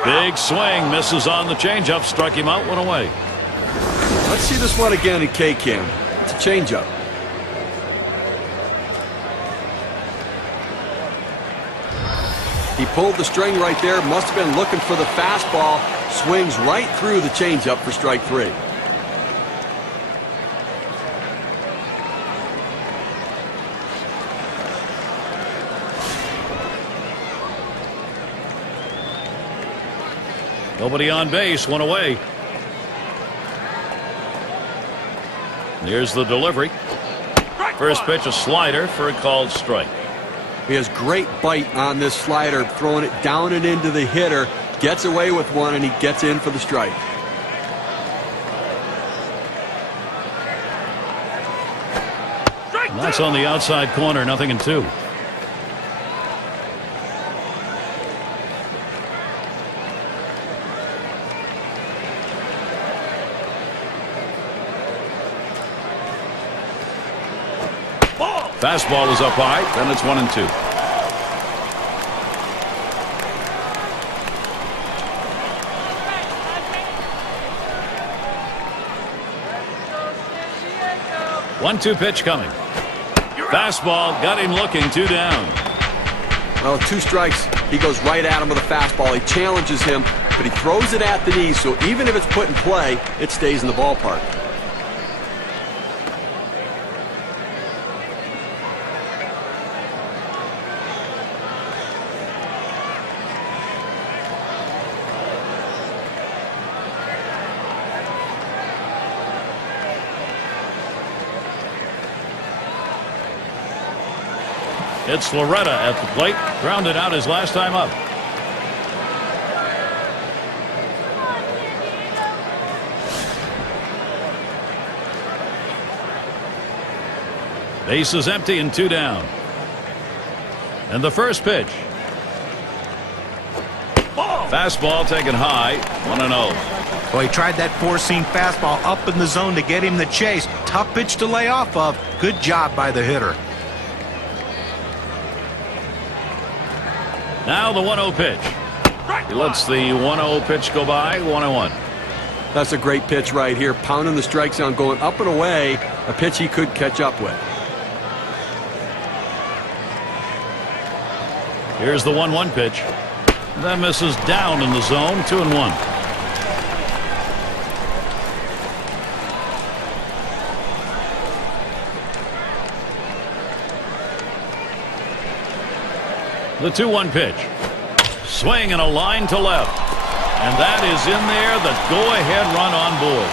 Big swing, misses on the changeup, struck him out, 1 away. Let's see this one again in K-Cam. It's a changeup. He pulled the string right there. Must have been looking for the fastball. Swings right through the changeup for strike 3. Nobody on base, one away. Here's the delivery. First pitch, a slider for a called strike. He has great bite on this slider, throwing it down and into the hitter. Gets away with one, and he gets in for the strike. That's on the outside corner, 0-2. Fastball is up high, then it's 1-2. One-two pitch coming. Fastball got him looking, 2 down. Well, 2 strikes. He goes right at him with a fastball. He challenges him, but he throws it at the knee, so even if it's put in play, it stays in the ballpark. It's Loretta at the plate. Grounded out his last time up. Base is empty and 2 down. And the first pitch. Fastball taken high, 1-0. Well, he tried that four-seam fastball up in the zone to get him the chase. Tough pitch to lay off of. Good job by the hitter. Now the 1-0 pitch. He lets the 1-0 pitch go by, 1-1. That's a great pitch right here. Pounding the strike zone, going up and away. A pitch he could catch up with. Here's the 1-1 pitch. That misses down in the zone, 2-1. The 2-1 pitch. Swing and a line to left. And that is in there, the go-ahead run on board.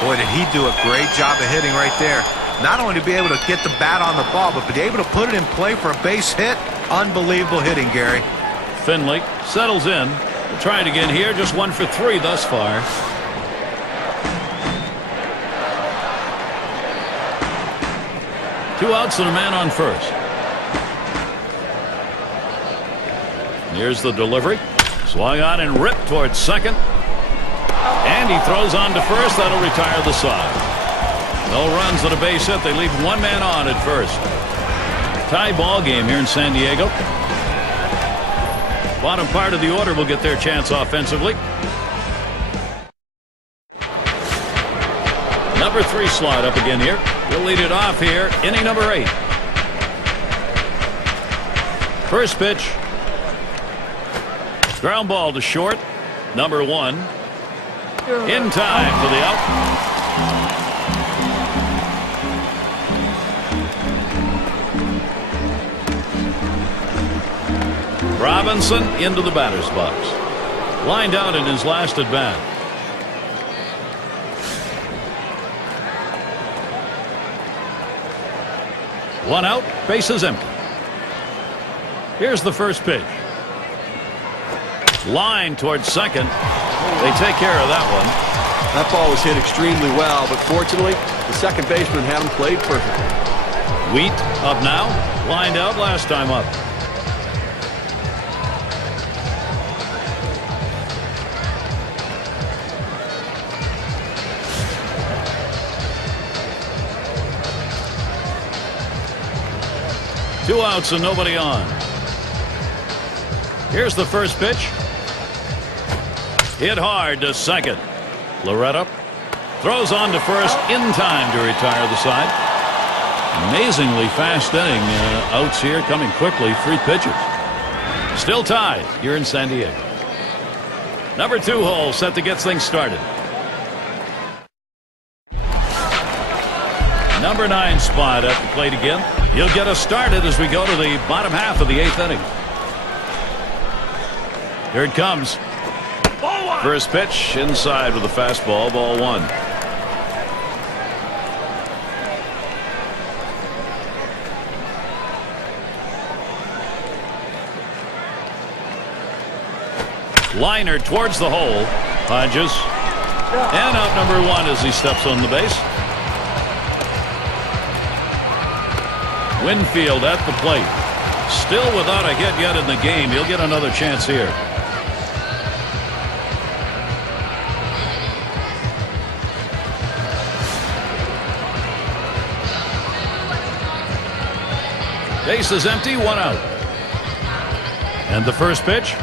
Boy, did he do a great job of hitting right there. Not only to be able to get the bat on the ball, but be able to put it in play for a base hit. Unbelievable hitting, Gary. Finley settles in. We'll try it again here. Just 1 for 3 thus far. Two outs and a man on first. Here's the delivery. Swung on and ripped towards second. And he throws on to first. That'll retire the side. No runs on a base hit. They leave one man on at first. Tie ball game here in San Diego. Bottom part of the order will get their chance offensively. Number 3 slide up again here. He'll lead it off here. Inning number 8. First pitch. Ground ball to short. Number 1. In time for the out. Robinson into the batter's box. Lined out in his last at bat. One out, bases empty. Here's the first pitch. Line towards second. They take care of that one. That ball was hit extremely well, but fortunately, the second baseman had him played perfectly. Wheat up now. Lined out last time up. Two outs and nobody on. Here's the first pitch. Hit hard to second. Loretta throws on to first in time to retire the side. Amazingly fast inning. Outs here coming quickly. 3 pitches. Still tied here in San Diego. Number 2 hole set to get things started. Number 9 spot at the plate again. He'll get us started as we go to the bottom half of the 8th inning. Here it comes. First pitch inside with a fastball, ball 1. Liner towards the hole. Hodges. And out number 1 as he steps on the base. Winfield at the plate. Still without a hit yet in the game. He'll get another chance here. Base is empty, 1 out. And the first pitch.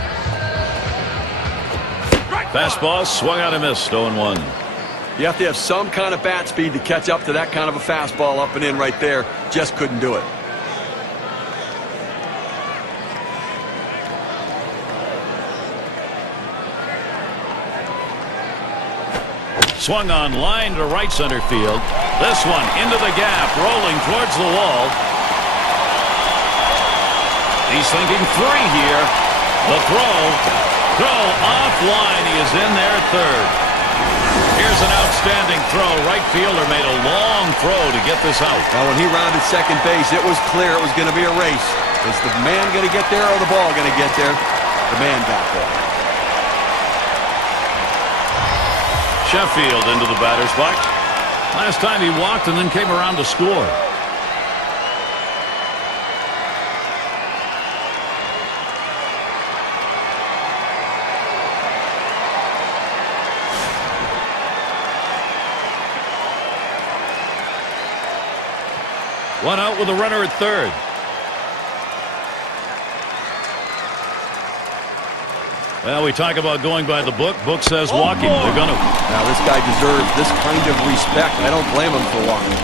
Fastball swung out and missed. 0-1. You have to have some kind of bat speed to catch up to that kind of a fastball up and in right there. Just couldn't do it. Swung on line to right center field. This one into the gap, rolling towards the wall. He's thinking 3 here. The throw offline. He is in there at third. Here's an outstanding throw. Right fielder made a long throw to get this out. Now, when he rounded second base, it was clear it was going to be a race. Is the man going to get there or the ball going to get there? The man got there. Sheffield into the batter's box. Last time he walked and then came around to score. One out with a runner at third. Well, we talk about going by the book. Book says walking. They're going to. Now, this guy deserves this kind of respect. I don't blame him for walking.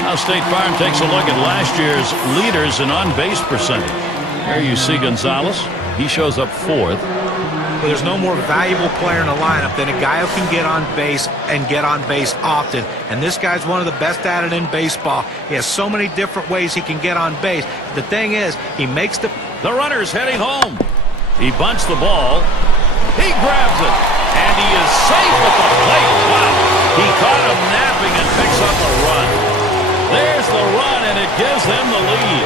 Now State Farm takes a look at last year's leaders in on-base percentage. There you see Gonzalez. He shows up 4th. Well, there's no more valuable player in the lineup than a guy who can get on base and get on base often. And this guy's one of the best at it in baseball. He has so many different ways he can get on base. The thing is, he makes the runner's heading home. He bunts the ball. He grabs it. And he is safe at the plate. Wow. He caught him napping and picks up a run. There's the run, and it gives them the lead.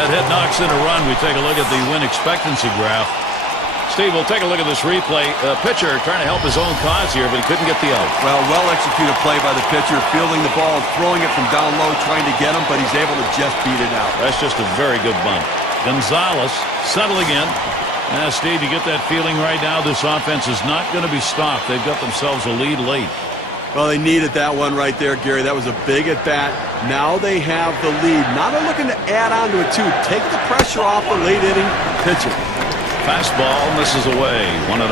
That hit knocks in a run. We take a look at the win expectancy graph. Steve, we'll take a look at this replay. Pitcher trying to help his own cause here, but he couldn't get the out. Well-executed play by the pitcher, fielding the ball, throwing it from down low, trying to get him, but he's able to just beat it out. That's just a very good bunt. Gonzalez settling in. Now, Steve, you get that feeling right now this offense is not going to be stopped. They've got themselves a lead late. Well, they needed that one right there, Gary. That was a big at-bat. Now they have the lead. Now they're looking to add on to it, too. Take the pressure off the late-inning pitcher. Fastball misses away, 1-0.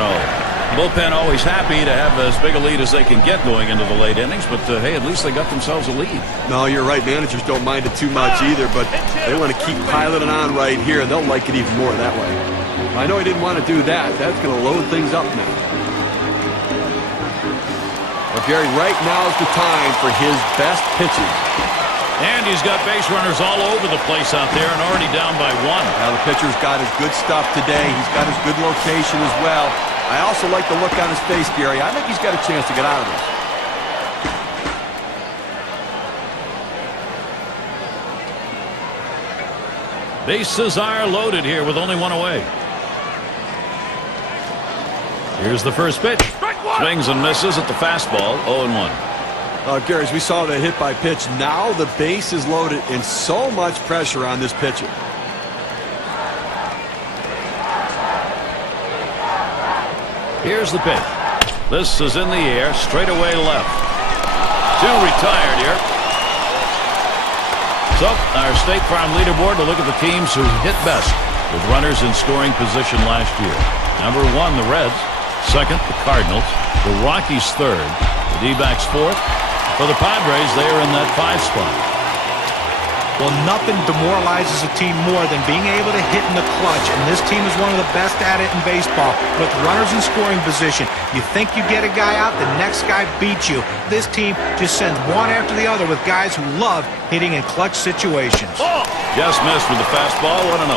Bullpen always happy to have as big a lead as they can get going into the late innings, but hey, at least they got themselves a lead. No, you're right. Managers don't mind it too much either, but they want to keep piling on right here. They'll like it even more that way. I know he didn't want to do that. That's going to load things up now. Well, Gary, right now is the time for his best pitching. And he's got base runners all over the place out there and already down by 1. Now the pitcher's got his good stuff today. He's got his good location as well. I also like the look on his face, Gary. I think he's got a chance to get out of this. Bases are loaded here with only 1 away. Here's the first pitch. Swings and misses at the fastball. 0-1. Gary, as we saw that hit by pitch, now the base is loaded and so much pressure on this pitcher. Here's the pitch. This is in the air, straight away left. 2 retired here. So, our State Farm leaderboard to look at the teams who hit best with runners in scoring position last year. Number 1, the Reds. Second, the Cardinals. The Rockies third. The D-backs fourth. For the Padres, they are in that 5 spot. Well, nothing demoralizes a team more than being able to hit in the clutch, and this team is one of the best at it in baseball. With runners in scoring position, you think you get a guy out, the next guy beats you. This team just sends one after the other with guys who love hitting in clutch situations. Oh! Just missed with the fastball, 1-0.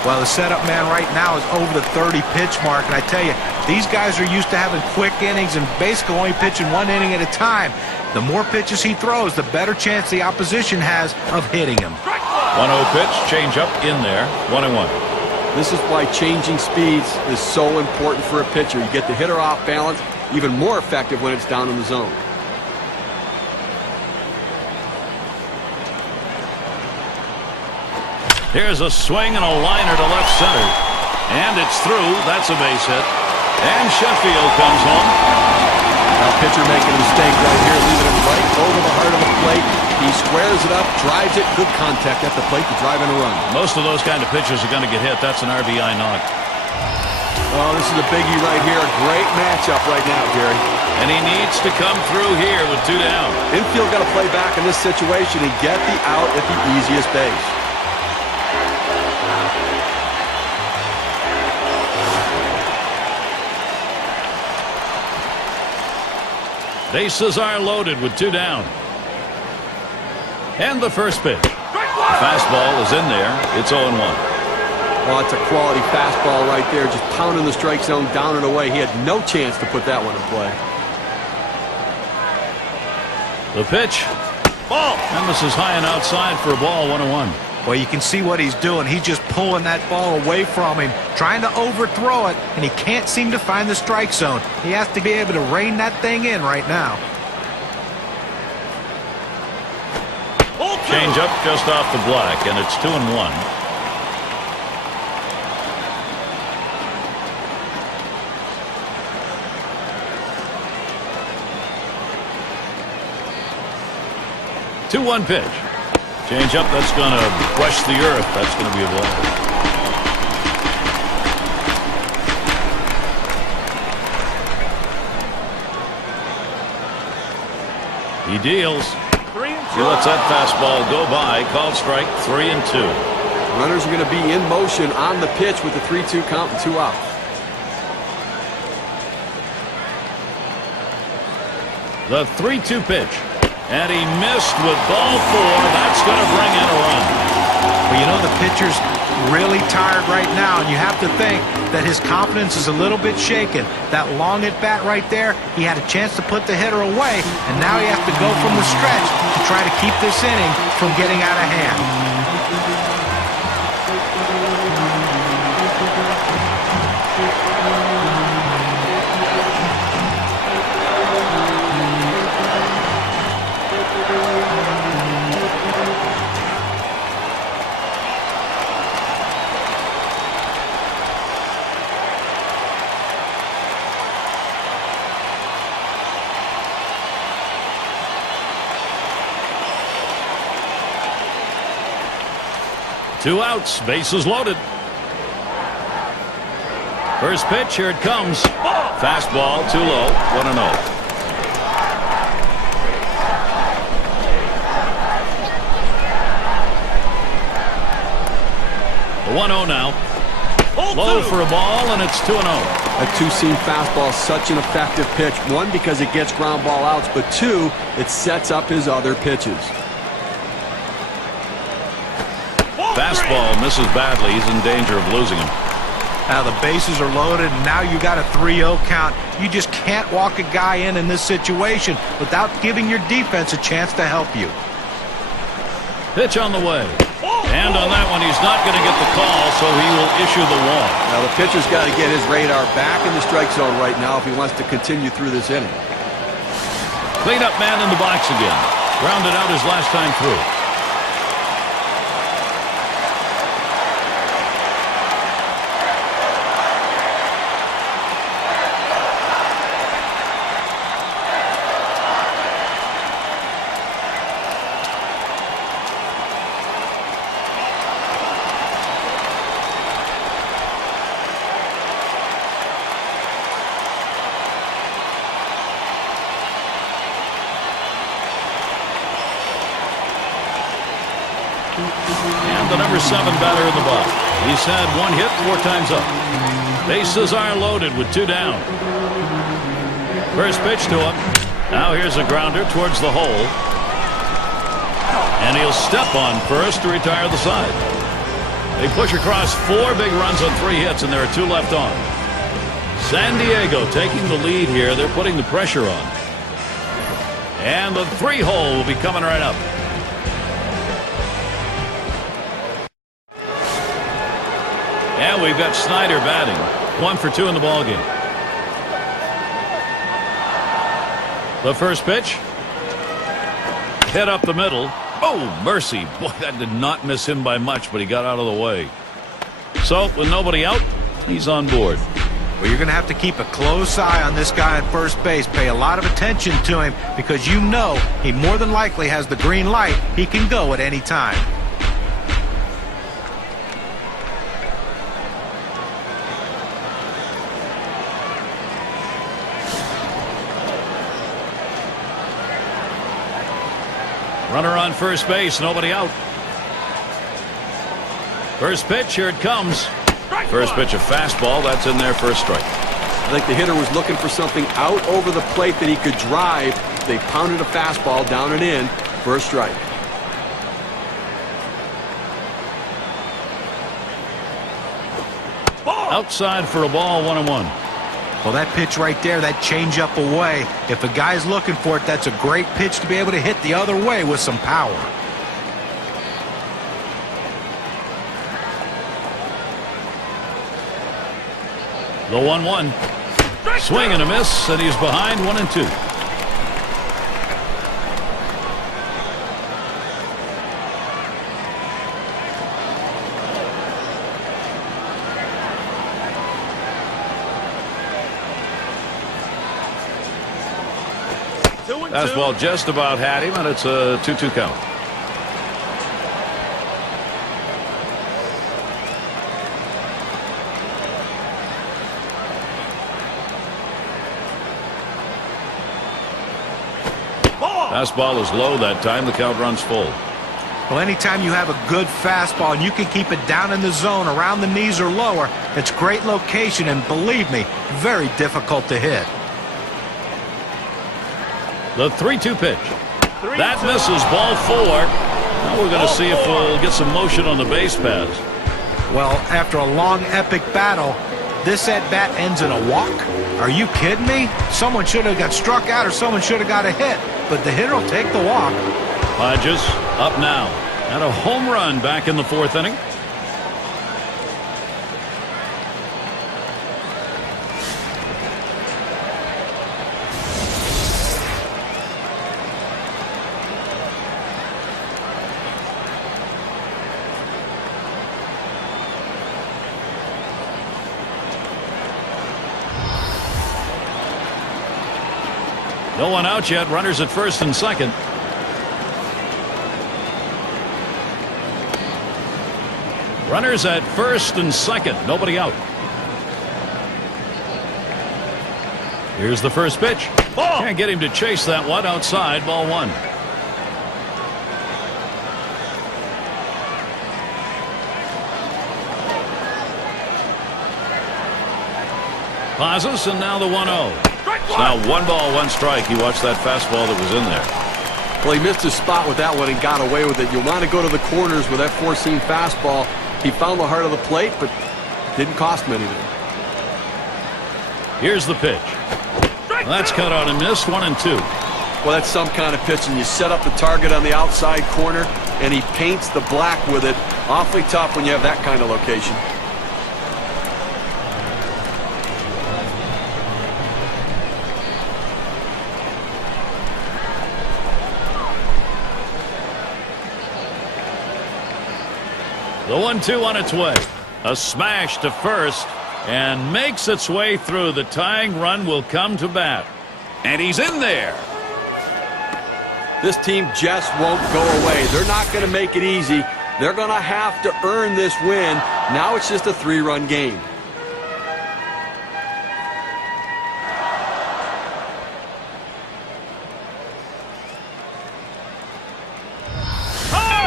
Well, the setup man right now is over the 30-pitch mark, and I tell you, these guys are used to having quick innings and basically only pitching 1 inning at a time. The more pitches he throws, the better chance the opposition has of hitting him. 1-0 pitch, change up in there, 1-1. This is why changing speeds is so important for a pitcher. You get the hitter off balance, even more effective when it's down in the zone. Here's a swing and a liner to left center. And it's through. That's a base hit. And Sheffield comes home. Now, pitcher making a mistake right here, leaving it right over the heart of the plate. He squares it up, drives it, good contact at the plate to drive in a run. Most of those kind of pitches are going to get hit. That's an RBI knock. Oh, this is a biggie right here. A great matchup right now, Gary. And he needs to come through here with 2 down. Infield got to play back in this situation and get the out at the easiest base. Bases are loaded with 2 down. And the first pitch. Fastball is in there. It's 0-1. Well, it's a quality fastball right there, just pounding the strike zone down and away. He had no chance to put that one in play. The pitch. Ball. And this is high and outside for a ball, 1-1. Well, you can see what he's doing. He's just pulling that ball away from him, trying to overthrow it, and he can't seem to find the strike zone. He has to be able to rein that thing in right now. Change up just off the black, and it's 2-1. Two-one pitch. Change up, that's going to crush the earth. That's going to be a ball. He deals. He lets that fastball go by. Called strike, 3-2. Runners are going to be in motion on the pitch with the 3-2 count and 2 out. The 3-2 pitch. And he missed with ball 4. That's going to bring in a run. Well, you know, the pitcher's really tired right now, and you have to think that his confidence is a little bit shaken. That long at bat right there, he had a chance to put the hitter away, and now he has to go from the stretch to try to keep this inning from getting out of hand. Two outs, bases loaded. First pitch, here it comes. Fastball, too low, 1-0. The 1-0 now. Low for a ball, and it's 2-0. A two-seam fastball is such an effective pitch. One, because it gets ground ball outs, but two, it sets up his other pitches. Fastball misses badly. He's in danger of losing him. Now the bases are loaded, and now you got a 3-0 count. You just can't walk a guy in this situation without giving your defense a chance to help you. Pitch on the way. And on that one, he's not going to get the call, so he will issue the walk. Now the pitcher's got to get his radar back in the strike zone right now if he wants to continue through this inning. Cleanup man in the box again. Grounded out his last time through. And the number 7 batter in the box. He's had 1 hit 4 times up. Bases are loaded with 2 down. First pitch to him. Now here's a grounder towards the hole. And he'll step on first to retire the side. They push across 4 big runs on 3 hits, and there are 2 left on. San Diego taking the lead here. They're putting the pressure on. And the 3-hole will be coming right up. And we've got Snyder batting. 1 for 2 in the ballgame. The first pitch. Hit up the middle. Oh, mercy. Boy, that did not miss him by much, but he got out of the way. So, with nobody out, he's on board. Well, you're going to have to keep a close eye on this guy at first base. Pay a lot of attention to him because you know he more than likely has the green light. He can go at any time. Runner on first base, nobody out. First pitch, here it comes. First pitch, a fastball, that's in there for a strike. I think the hitter was looking for something out over the plate that he could drive. They pounded a fastball down and in for a strike. Outside for a ball, 1-1. Well, that pitch right there, that changeup away, if a guy's looking for it, that's a great pitch to be able to hit the other way with some power. The 1-1. Swing and a miss, and he's behind 1-2. Fastball just about had him, and it's a 2-2 count. Fastball is low that time. The count runs full. Well, anytime you have a good fastball and you can keep it down in the zone around the knees or lower, it's great location, and believe me, very difficult to hit. The 3-2 pitch. That misses, ball 4. Now we're going to see if we'll get some motion on the base paths. Well, after a long, epic battle, this at-bat ends in a walk? Are you kidding me? Someone should have got struck out or someone should have got a hit, but the hitter will take the walk. Hodges up now. And a home run back in the 4th inning. No one out yet. Runners at first and second. Runners at first and second. Nobody out. Here's the first pitch. Can't get him to chase that one. Outside, ball 1. Pauses, and now the 1-0. It's now 1 ball, 1 strike. You watch that fastball that was in there. Well, he missed his spot with that one and got away with it. You want to go to the corners with that 4-seam fastball. He found the heart of the plate, but didn't cost him anything. Here's the pitch. That's cut out and missed. 1-2. Well, that's some kind of pitching. You set up the target on the outside corner, and he paints the black with it. Awfully tough when you have that kind of location. The 1-2 on its way. A smash to first and makes its way through. The tying run will come to bat. And he's in there. This team just won't go away. They're not going to make it easy. They're going to have to earn this win. Now it's just a 3-run game.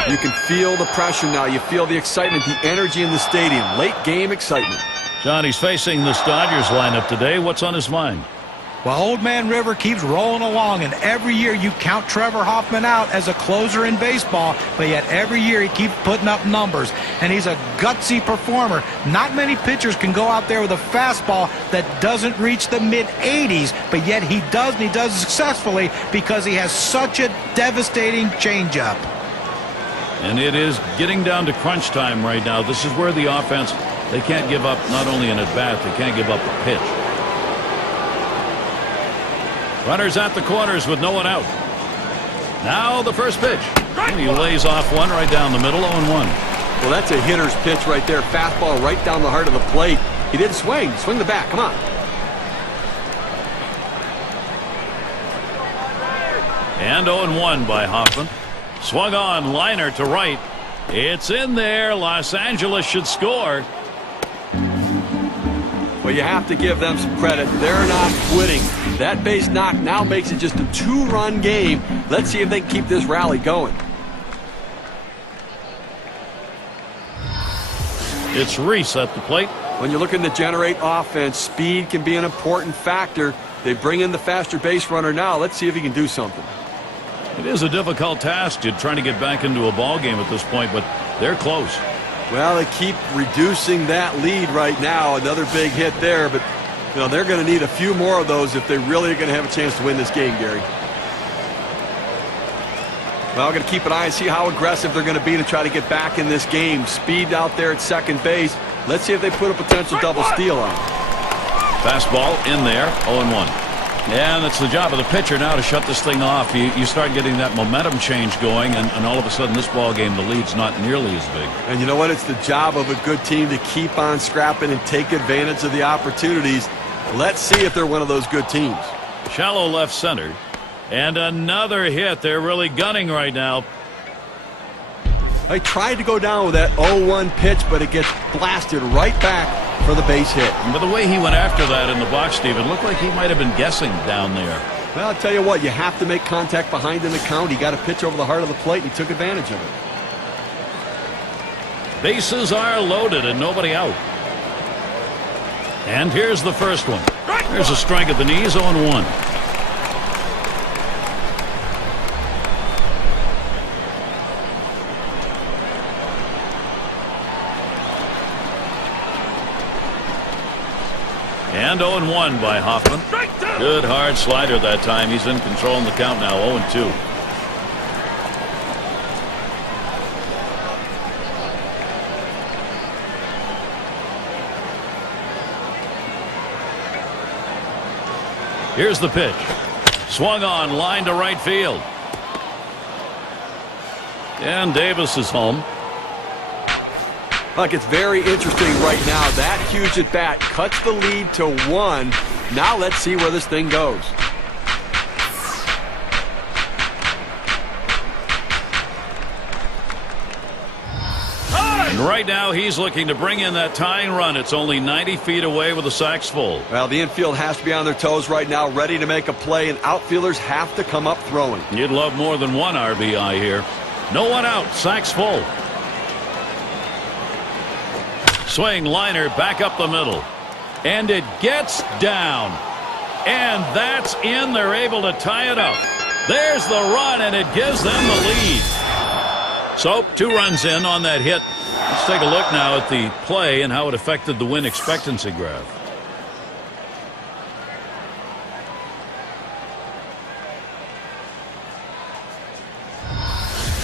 You can feel the pressure now. You feel the excitement, the energy in the stadium. Late game excitement. John, he's facing this Dodgers lineup today. What's on his mind? Well, Old Man River keeps rolling along, and every year you count Trevor Hoffman out as a closer in baseball, but yet every year he keeps putting up numbers, and he's a gutsy performer. Not many pitchers can go out there with a fastball that doesn't reach the mid-80s, but yet he does, and he does successfully because he has such a devastating changeup. And it is getting down to crunch time right now. This is where the offense, they can't give up not only an at-bat, they can't give up a pitch. Runners at the corners with no one out. Now the first pitch. And he lays off one right down the middle, 0-1. Well, that's a hitter's pitch right there. Fastball right down the heart of the plate. He didn't swing. Swing the bat. Come on. And 0-1 by Hoffman. Swung on, liner to right. It's in there. Los Angeles should score. Well, you have to give them some credit. They're not quitting. That base knock now makes it just a 2-run game. Let's see if they can keep this rally going. It's Reese at the plate. When you're looking to generate offense, speed can be an important factor. They bring in the faster base runner now. Let's see if he can do something. It is a difficult task to trying to get back into a ball game at this point, but they're close. Well, they keep reducing that lead right now. Another big hit there, but you know they're going to need a few more of those if they really are going to have a chance to win this game, Gary. Well, we're going to keep an eye and see how aggressive they're going to be to try to get back in this game. Speed out there at second base. Let's see if they put a potential double steal on. Fastball in there, 0-1. And it's the job of the pitcher now to shut this thing off. You start getting that momentum change going, and all of a sudden this ball game, the lead's not nearly as big. And you know what? It's the job of a good team to keep on scrapping and take advantage of the opportunities. Let's see if they're one of those good teams. Shallow left center. And another hit. They're really gunning right now. They tried to go down with that 0-1 pitch, but it gets blasted right back for the base hit. But the way he went after that in the box, Steve, it looked like he might have been guessing down there. Well, I'll tell you what, you have to make contact behind in the count. He got a pitch over the heart of the plate, and he took advantage of it. Bases are loaded and nobody out. And here's the first one. There's a strike at the knees, 0-1. And 0-1 by Hoffman. Good hard slider that time. He's in control in the count now, 0-2. Here's the pitch. Swung on, line to right field. And Davis is home. Look, it's very interesting right now. That huge at bat cuts the lead to 1. Now let's see where this thing goes. And right now he's looking to bring in that tying run. It's only 90 feet away with the sacks full. Well, the infield has to be on their toes right now, ready to make a play, and outfielders have to come up throwing. You'd love more than one RBI here. No one out, sacks full. Swing, liner, back up the middle. And it gets down. And that's in. They're able to tie it up. There's the run, and it gives them the lead. So, 2 runs in on that hit. Let's take a look now at the play and how it affected the win expectancy graph.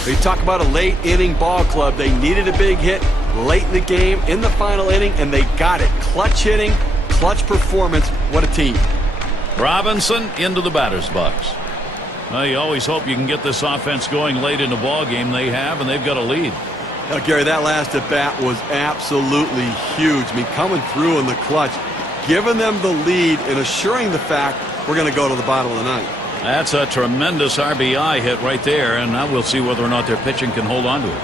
You talk about a late inning ball club. They needed a big hit late in the game, in the final inning, and they got it. Clutch hitting, clutch performance. What a team. Robinson into the batter's box. Well, you always hope you can get this offense going late in the ball game. They have, and they've got a lead. Now, Gary, that last at bat was absolutely huge. I mean, coming through in the clutch, giving them the lead and assuring the fact we're going to go to the bottom of the ninth. That's a tremendous RBI hit right there, and now we'll see whether or not their pitching can hold on to it.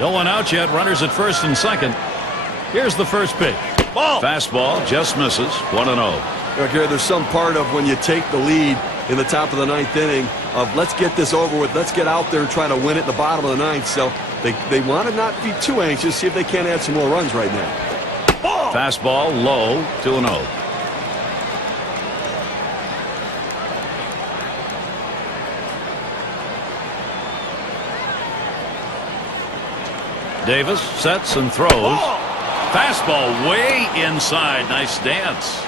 No one out yet. Runners at first and second. Here's the first pitch. Fastball just misses. 1-0. Gary, there's some part of when you take the lead in the top of the ninth inning of let's get this over with, let's get out there and try to win it in the bottom of the ninth. So they want to not be too anxious, see if they can't add some more runs right now. Fastball low. 2-0. Davis sets and throws. Fastball way inside. Nice stance.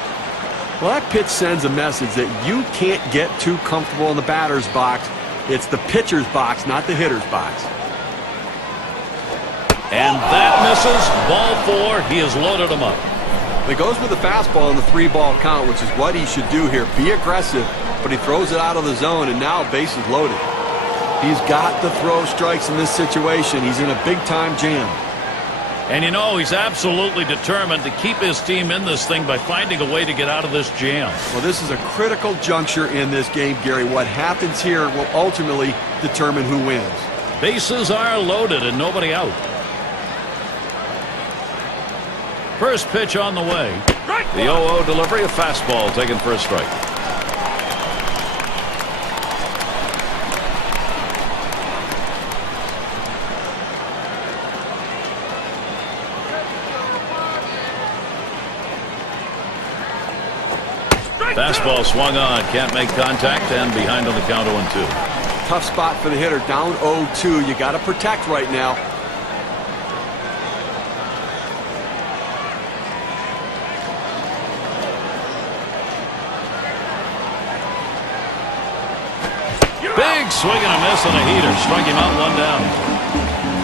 Well, that pitch sends a message that you can't get too comfortable in the batter's box. It's the pitcher's box, not the hitter's box. And that misses. Ball 4. He has loaded him up. It goes with the fastball in the 3-ball count, which is what he should do here. Be aggressive, but he throws it out of the zone, and now base is loaded. He's got to throw strikes in this situation. He's in a big-time jam. And you know, he's absolutely determined to keep his team in this thing by finding a way to get out of this jam. Well, this is a critical juncture in this game, Gary. What happens here will ultimately determine who wins. Bases are loaded and nobody out. First pitch on the way. The 0-0 delivery, a fastball taken for a strike. Fastball swung on, can't make contact, and behind on the count 0-2. Tough spot for the hitter, down 0-2. You got to protect right now. Big swing and a miss on a heater, struck him out, 1 down.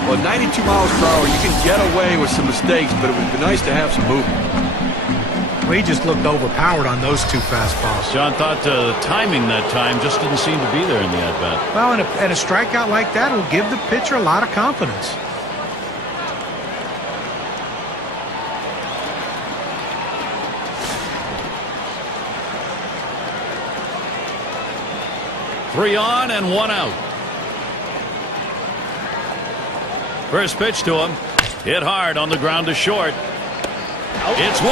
Well, 92 miles per hour, you can get away with some mistakes, but it would be nice to have some movement. Well, he just looked overpowered on those 2 fastballs. John thought the timing that time just didn't seem to be there in the at-bat. Well, and a strikeout like that will give the pitcher a lot of confidence. Three on and 1 out. First pitch to him. Hit hard on the ground to short. It's 1.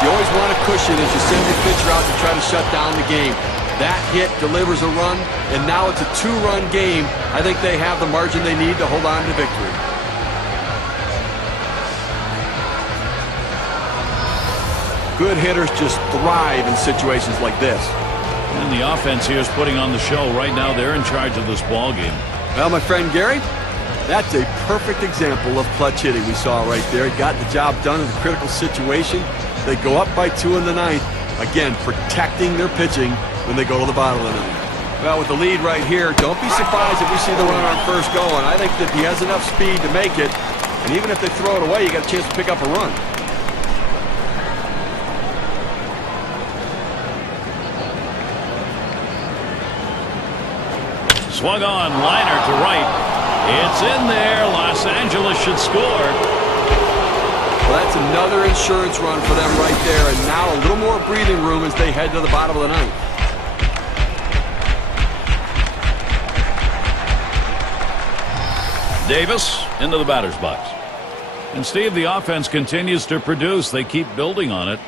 You always want a cushion as you send your pitcher out to try to shut down the game. That hit delivers a run, and now it's a 2-run game. I think they have the margin they need to hold on to victory. Good hitters just thrive in situations like this. And the offense here is putting on the show. Right now, they're in charge of this ball game. Well, my friend Gary, that's a perfect example of clutch hitting we saw right there. He got the job done in a critical situation. They go up by 2 in the ninth. Again, protecting their pitching when they go to the bottom of the ninth. Well, with the lead right here, don't be surprised if we see the runner on first going. I think that he has enough speed to make it. And even if they throw it away, you got a chance to pick up a run. Swung on, liner to right. It's in there. Los Angeles should score. Well, that's another insurance run for them right there. And now a little more breathing room as they head to the bottom of the ninth. Davis into the batter's box. And Steve, the offense continues to produce. They keep building on it.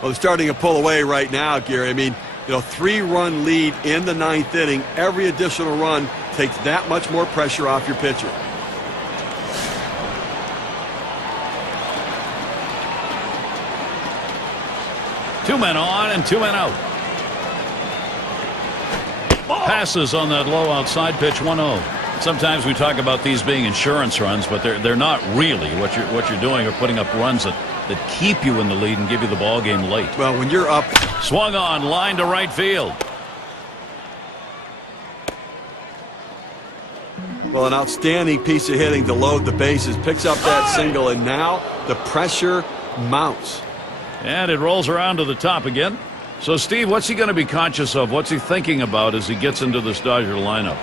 Well, they're starting to pull away right now, Gary. I mean, 3-run lead in the ninth inning. Every additional run takes that much more pressure off your pitcher. Two men on and 2 men out. Passes on that low outside pitch. 1-0. Sometimes we talk about these being insurance runs, but they're not really. What you're doing are putting up runs that keep you in the lead and give you the ball game late. Well, when you're up. Swung on, line to right field. Well, an outstanding piece of hitting to load the bases. Picks up that single, and now the pressure mounts. And it rolls around to the top again. So, Steve, what's he going to be conscious of? What's he thinking about as he gets into this Dodger lineup?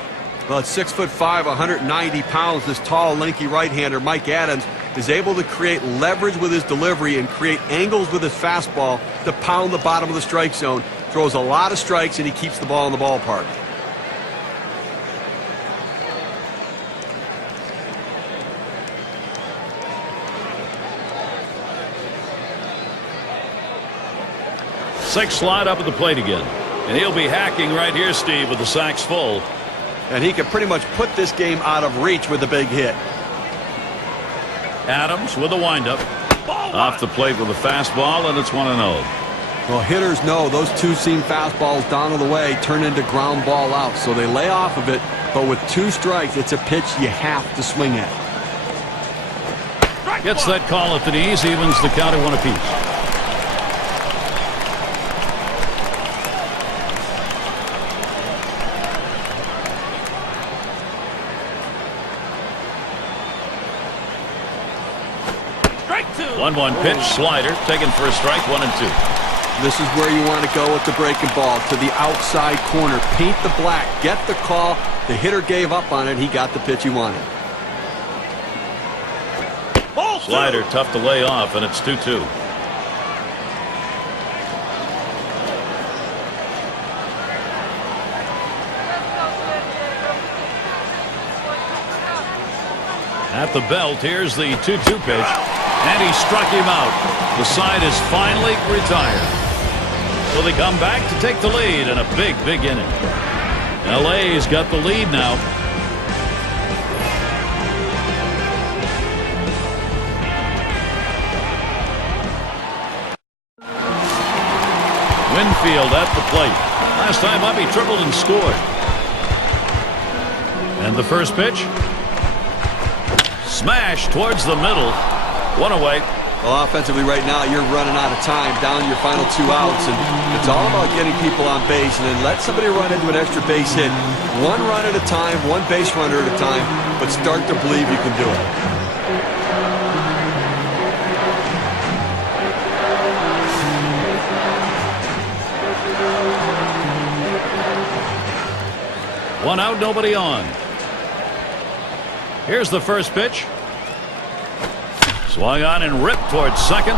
Well, at 6'5", 190 pounds, this tall, lanky right-hander, Mike Adams, is able to create leverage with his delivery and create angles with his fastball to pound the bottom of the strike zone. Throws a lot of strikes, and he keeps the ball in the ballpark. 6 slot up at the plate again. And he'll be hacking right here, Steve, with the sacks full. And he can pretty much put this game out of reach with a big hit. Adams with a windup. Off the plate with a fastball, and it's 1-0. Well, hitters know those two-seam fastballs down to the way turn into ground ball outs, so they lay off of it. But with 2 strikes, it's a pitch you have to swing at. Gets that call at the knees, evens the count at 1 apiece. Strike 2. 1-1 pitch, slider, taken for a strike, 1-2. This is where you want to go with the breaking ball, to the outside corner. Paint the black, get the call. The hitter gave up on it. He got the pitch he wanted. Slider tough to lay off, and it's 2-2. At the belt, here's the 2-2 pitch, and he struck him out. The side is finally retired. So they come back to take the lead in a big inning. LA's got the lead now. Winfield at the plate. Last time up, he tripled and scored. And the first pitch. Smash towards the middle. 1 away. Well, offensively right now, you're running out of time, down your final 2 outs, and it's all about getting people on base and then let somebody run into an extra base hit. 1 run at a time, 1 base runner at a time, but start to believe you can do it. One out, nobody on. Here's the first pitch. Swung on and ripped towards second.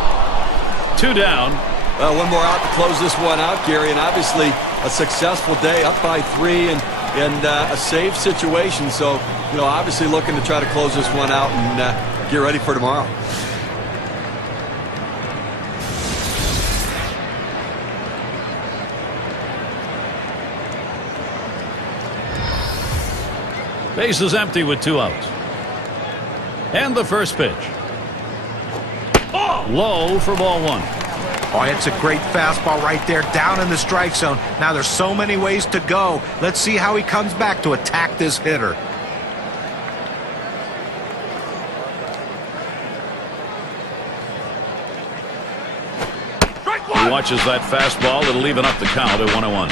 2 down. Well, 1 more out to close this one out, Gary, and obviously a successful day, up by 3 and a save situation. So, you know, obviously looking to try to close this one out and get ready for tomorrow. Base is empty with 2 outs. And the first pitch. Low for ball 1. Oh, it's a great fastball right there, down in the strike zone. Now there's so many ways to go. Let's see how he comes back to attack this hitter. He watches that fastball. It'll even up the count at 1-1.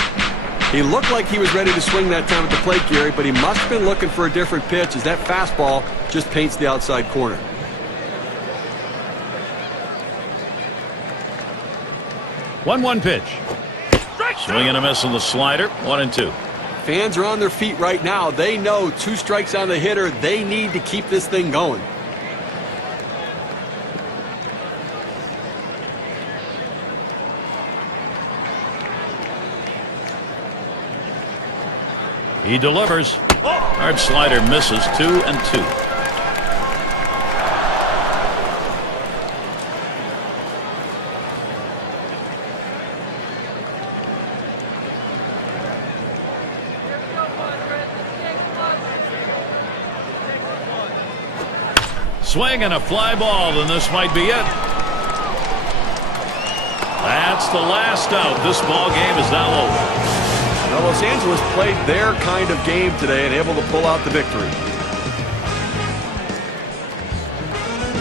He looked like he was ready to swing that time at the plate, Gary, but he must have been looking for a different pitch as that fastball just paints the outside corner. One pitch. Swing and a miss on the slider. 1-2. Fans are on their feet right now. They know 2 strikes on the hitter. They need to keep this thing going. He delivers. Hard slider misses. 2-2. Swing and a fly ball, and this might be it. That's the last out. This ball game is now over. Now, Los Angeles played their kind of game today and able to pull out the victory.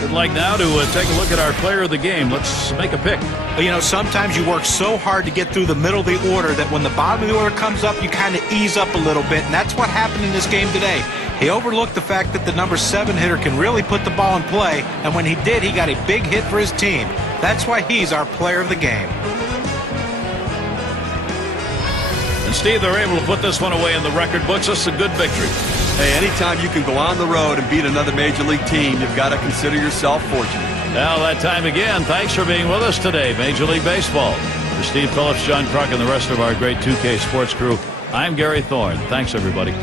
We'd like now to take a look at our player of the game. Let's make a pick. You know, sometimes you work so hard to get through the middle of the order that when the bottom of the order comes up, you kind of ease up a little bit, and that's what happened in this game today. He overlooked the fact that the number 7 hitter can really put the ball in play, and when he did, he got a big hit for his team. That's why he's our player of the game. And Steve, they're able to put this one away in the record books. This is a good victory. Hey, anytime you can go on the road and beat another Major League team, you've got to consider yourself fortunate. Now, that time again, thanks for being with us today, Major League Baseball. For Steve Phillips, John Kruk, and the rest of our great 2K sports crew, I'm Gary Thorne. Thanks, everybody.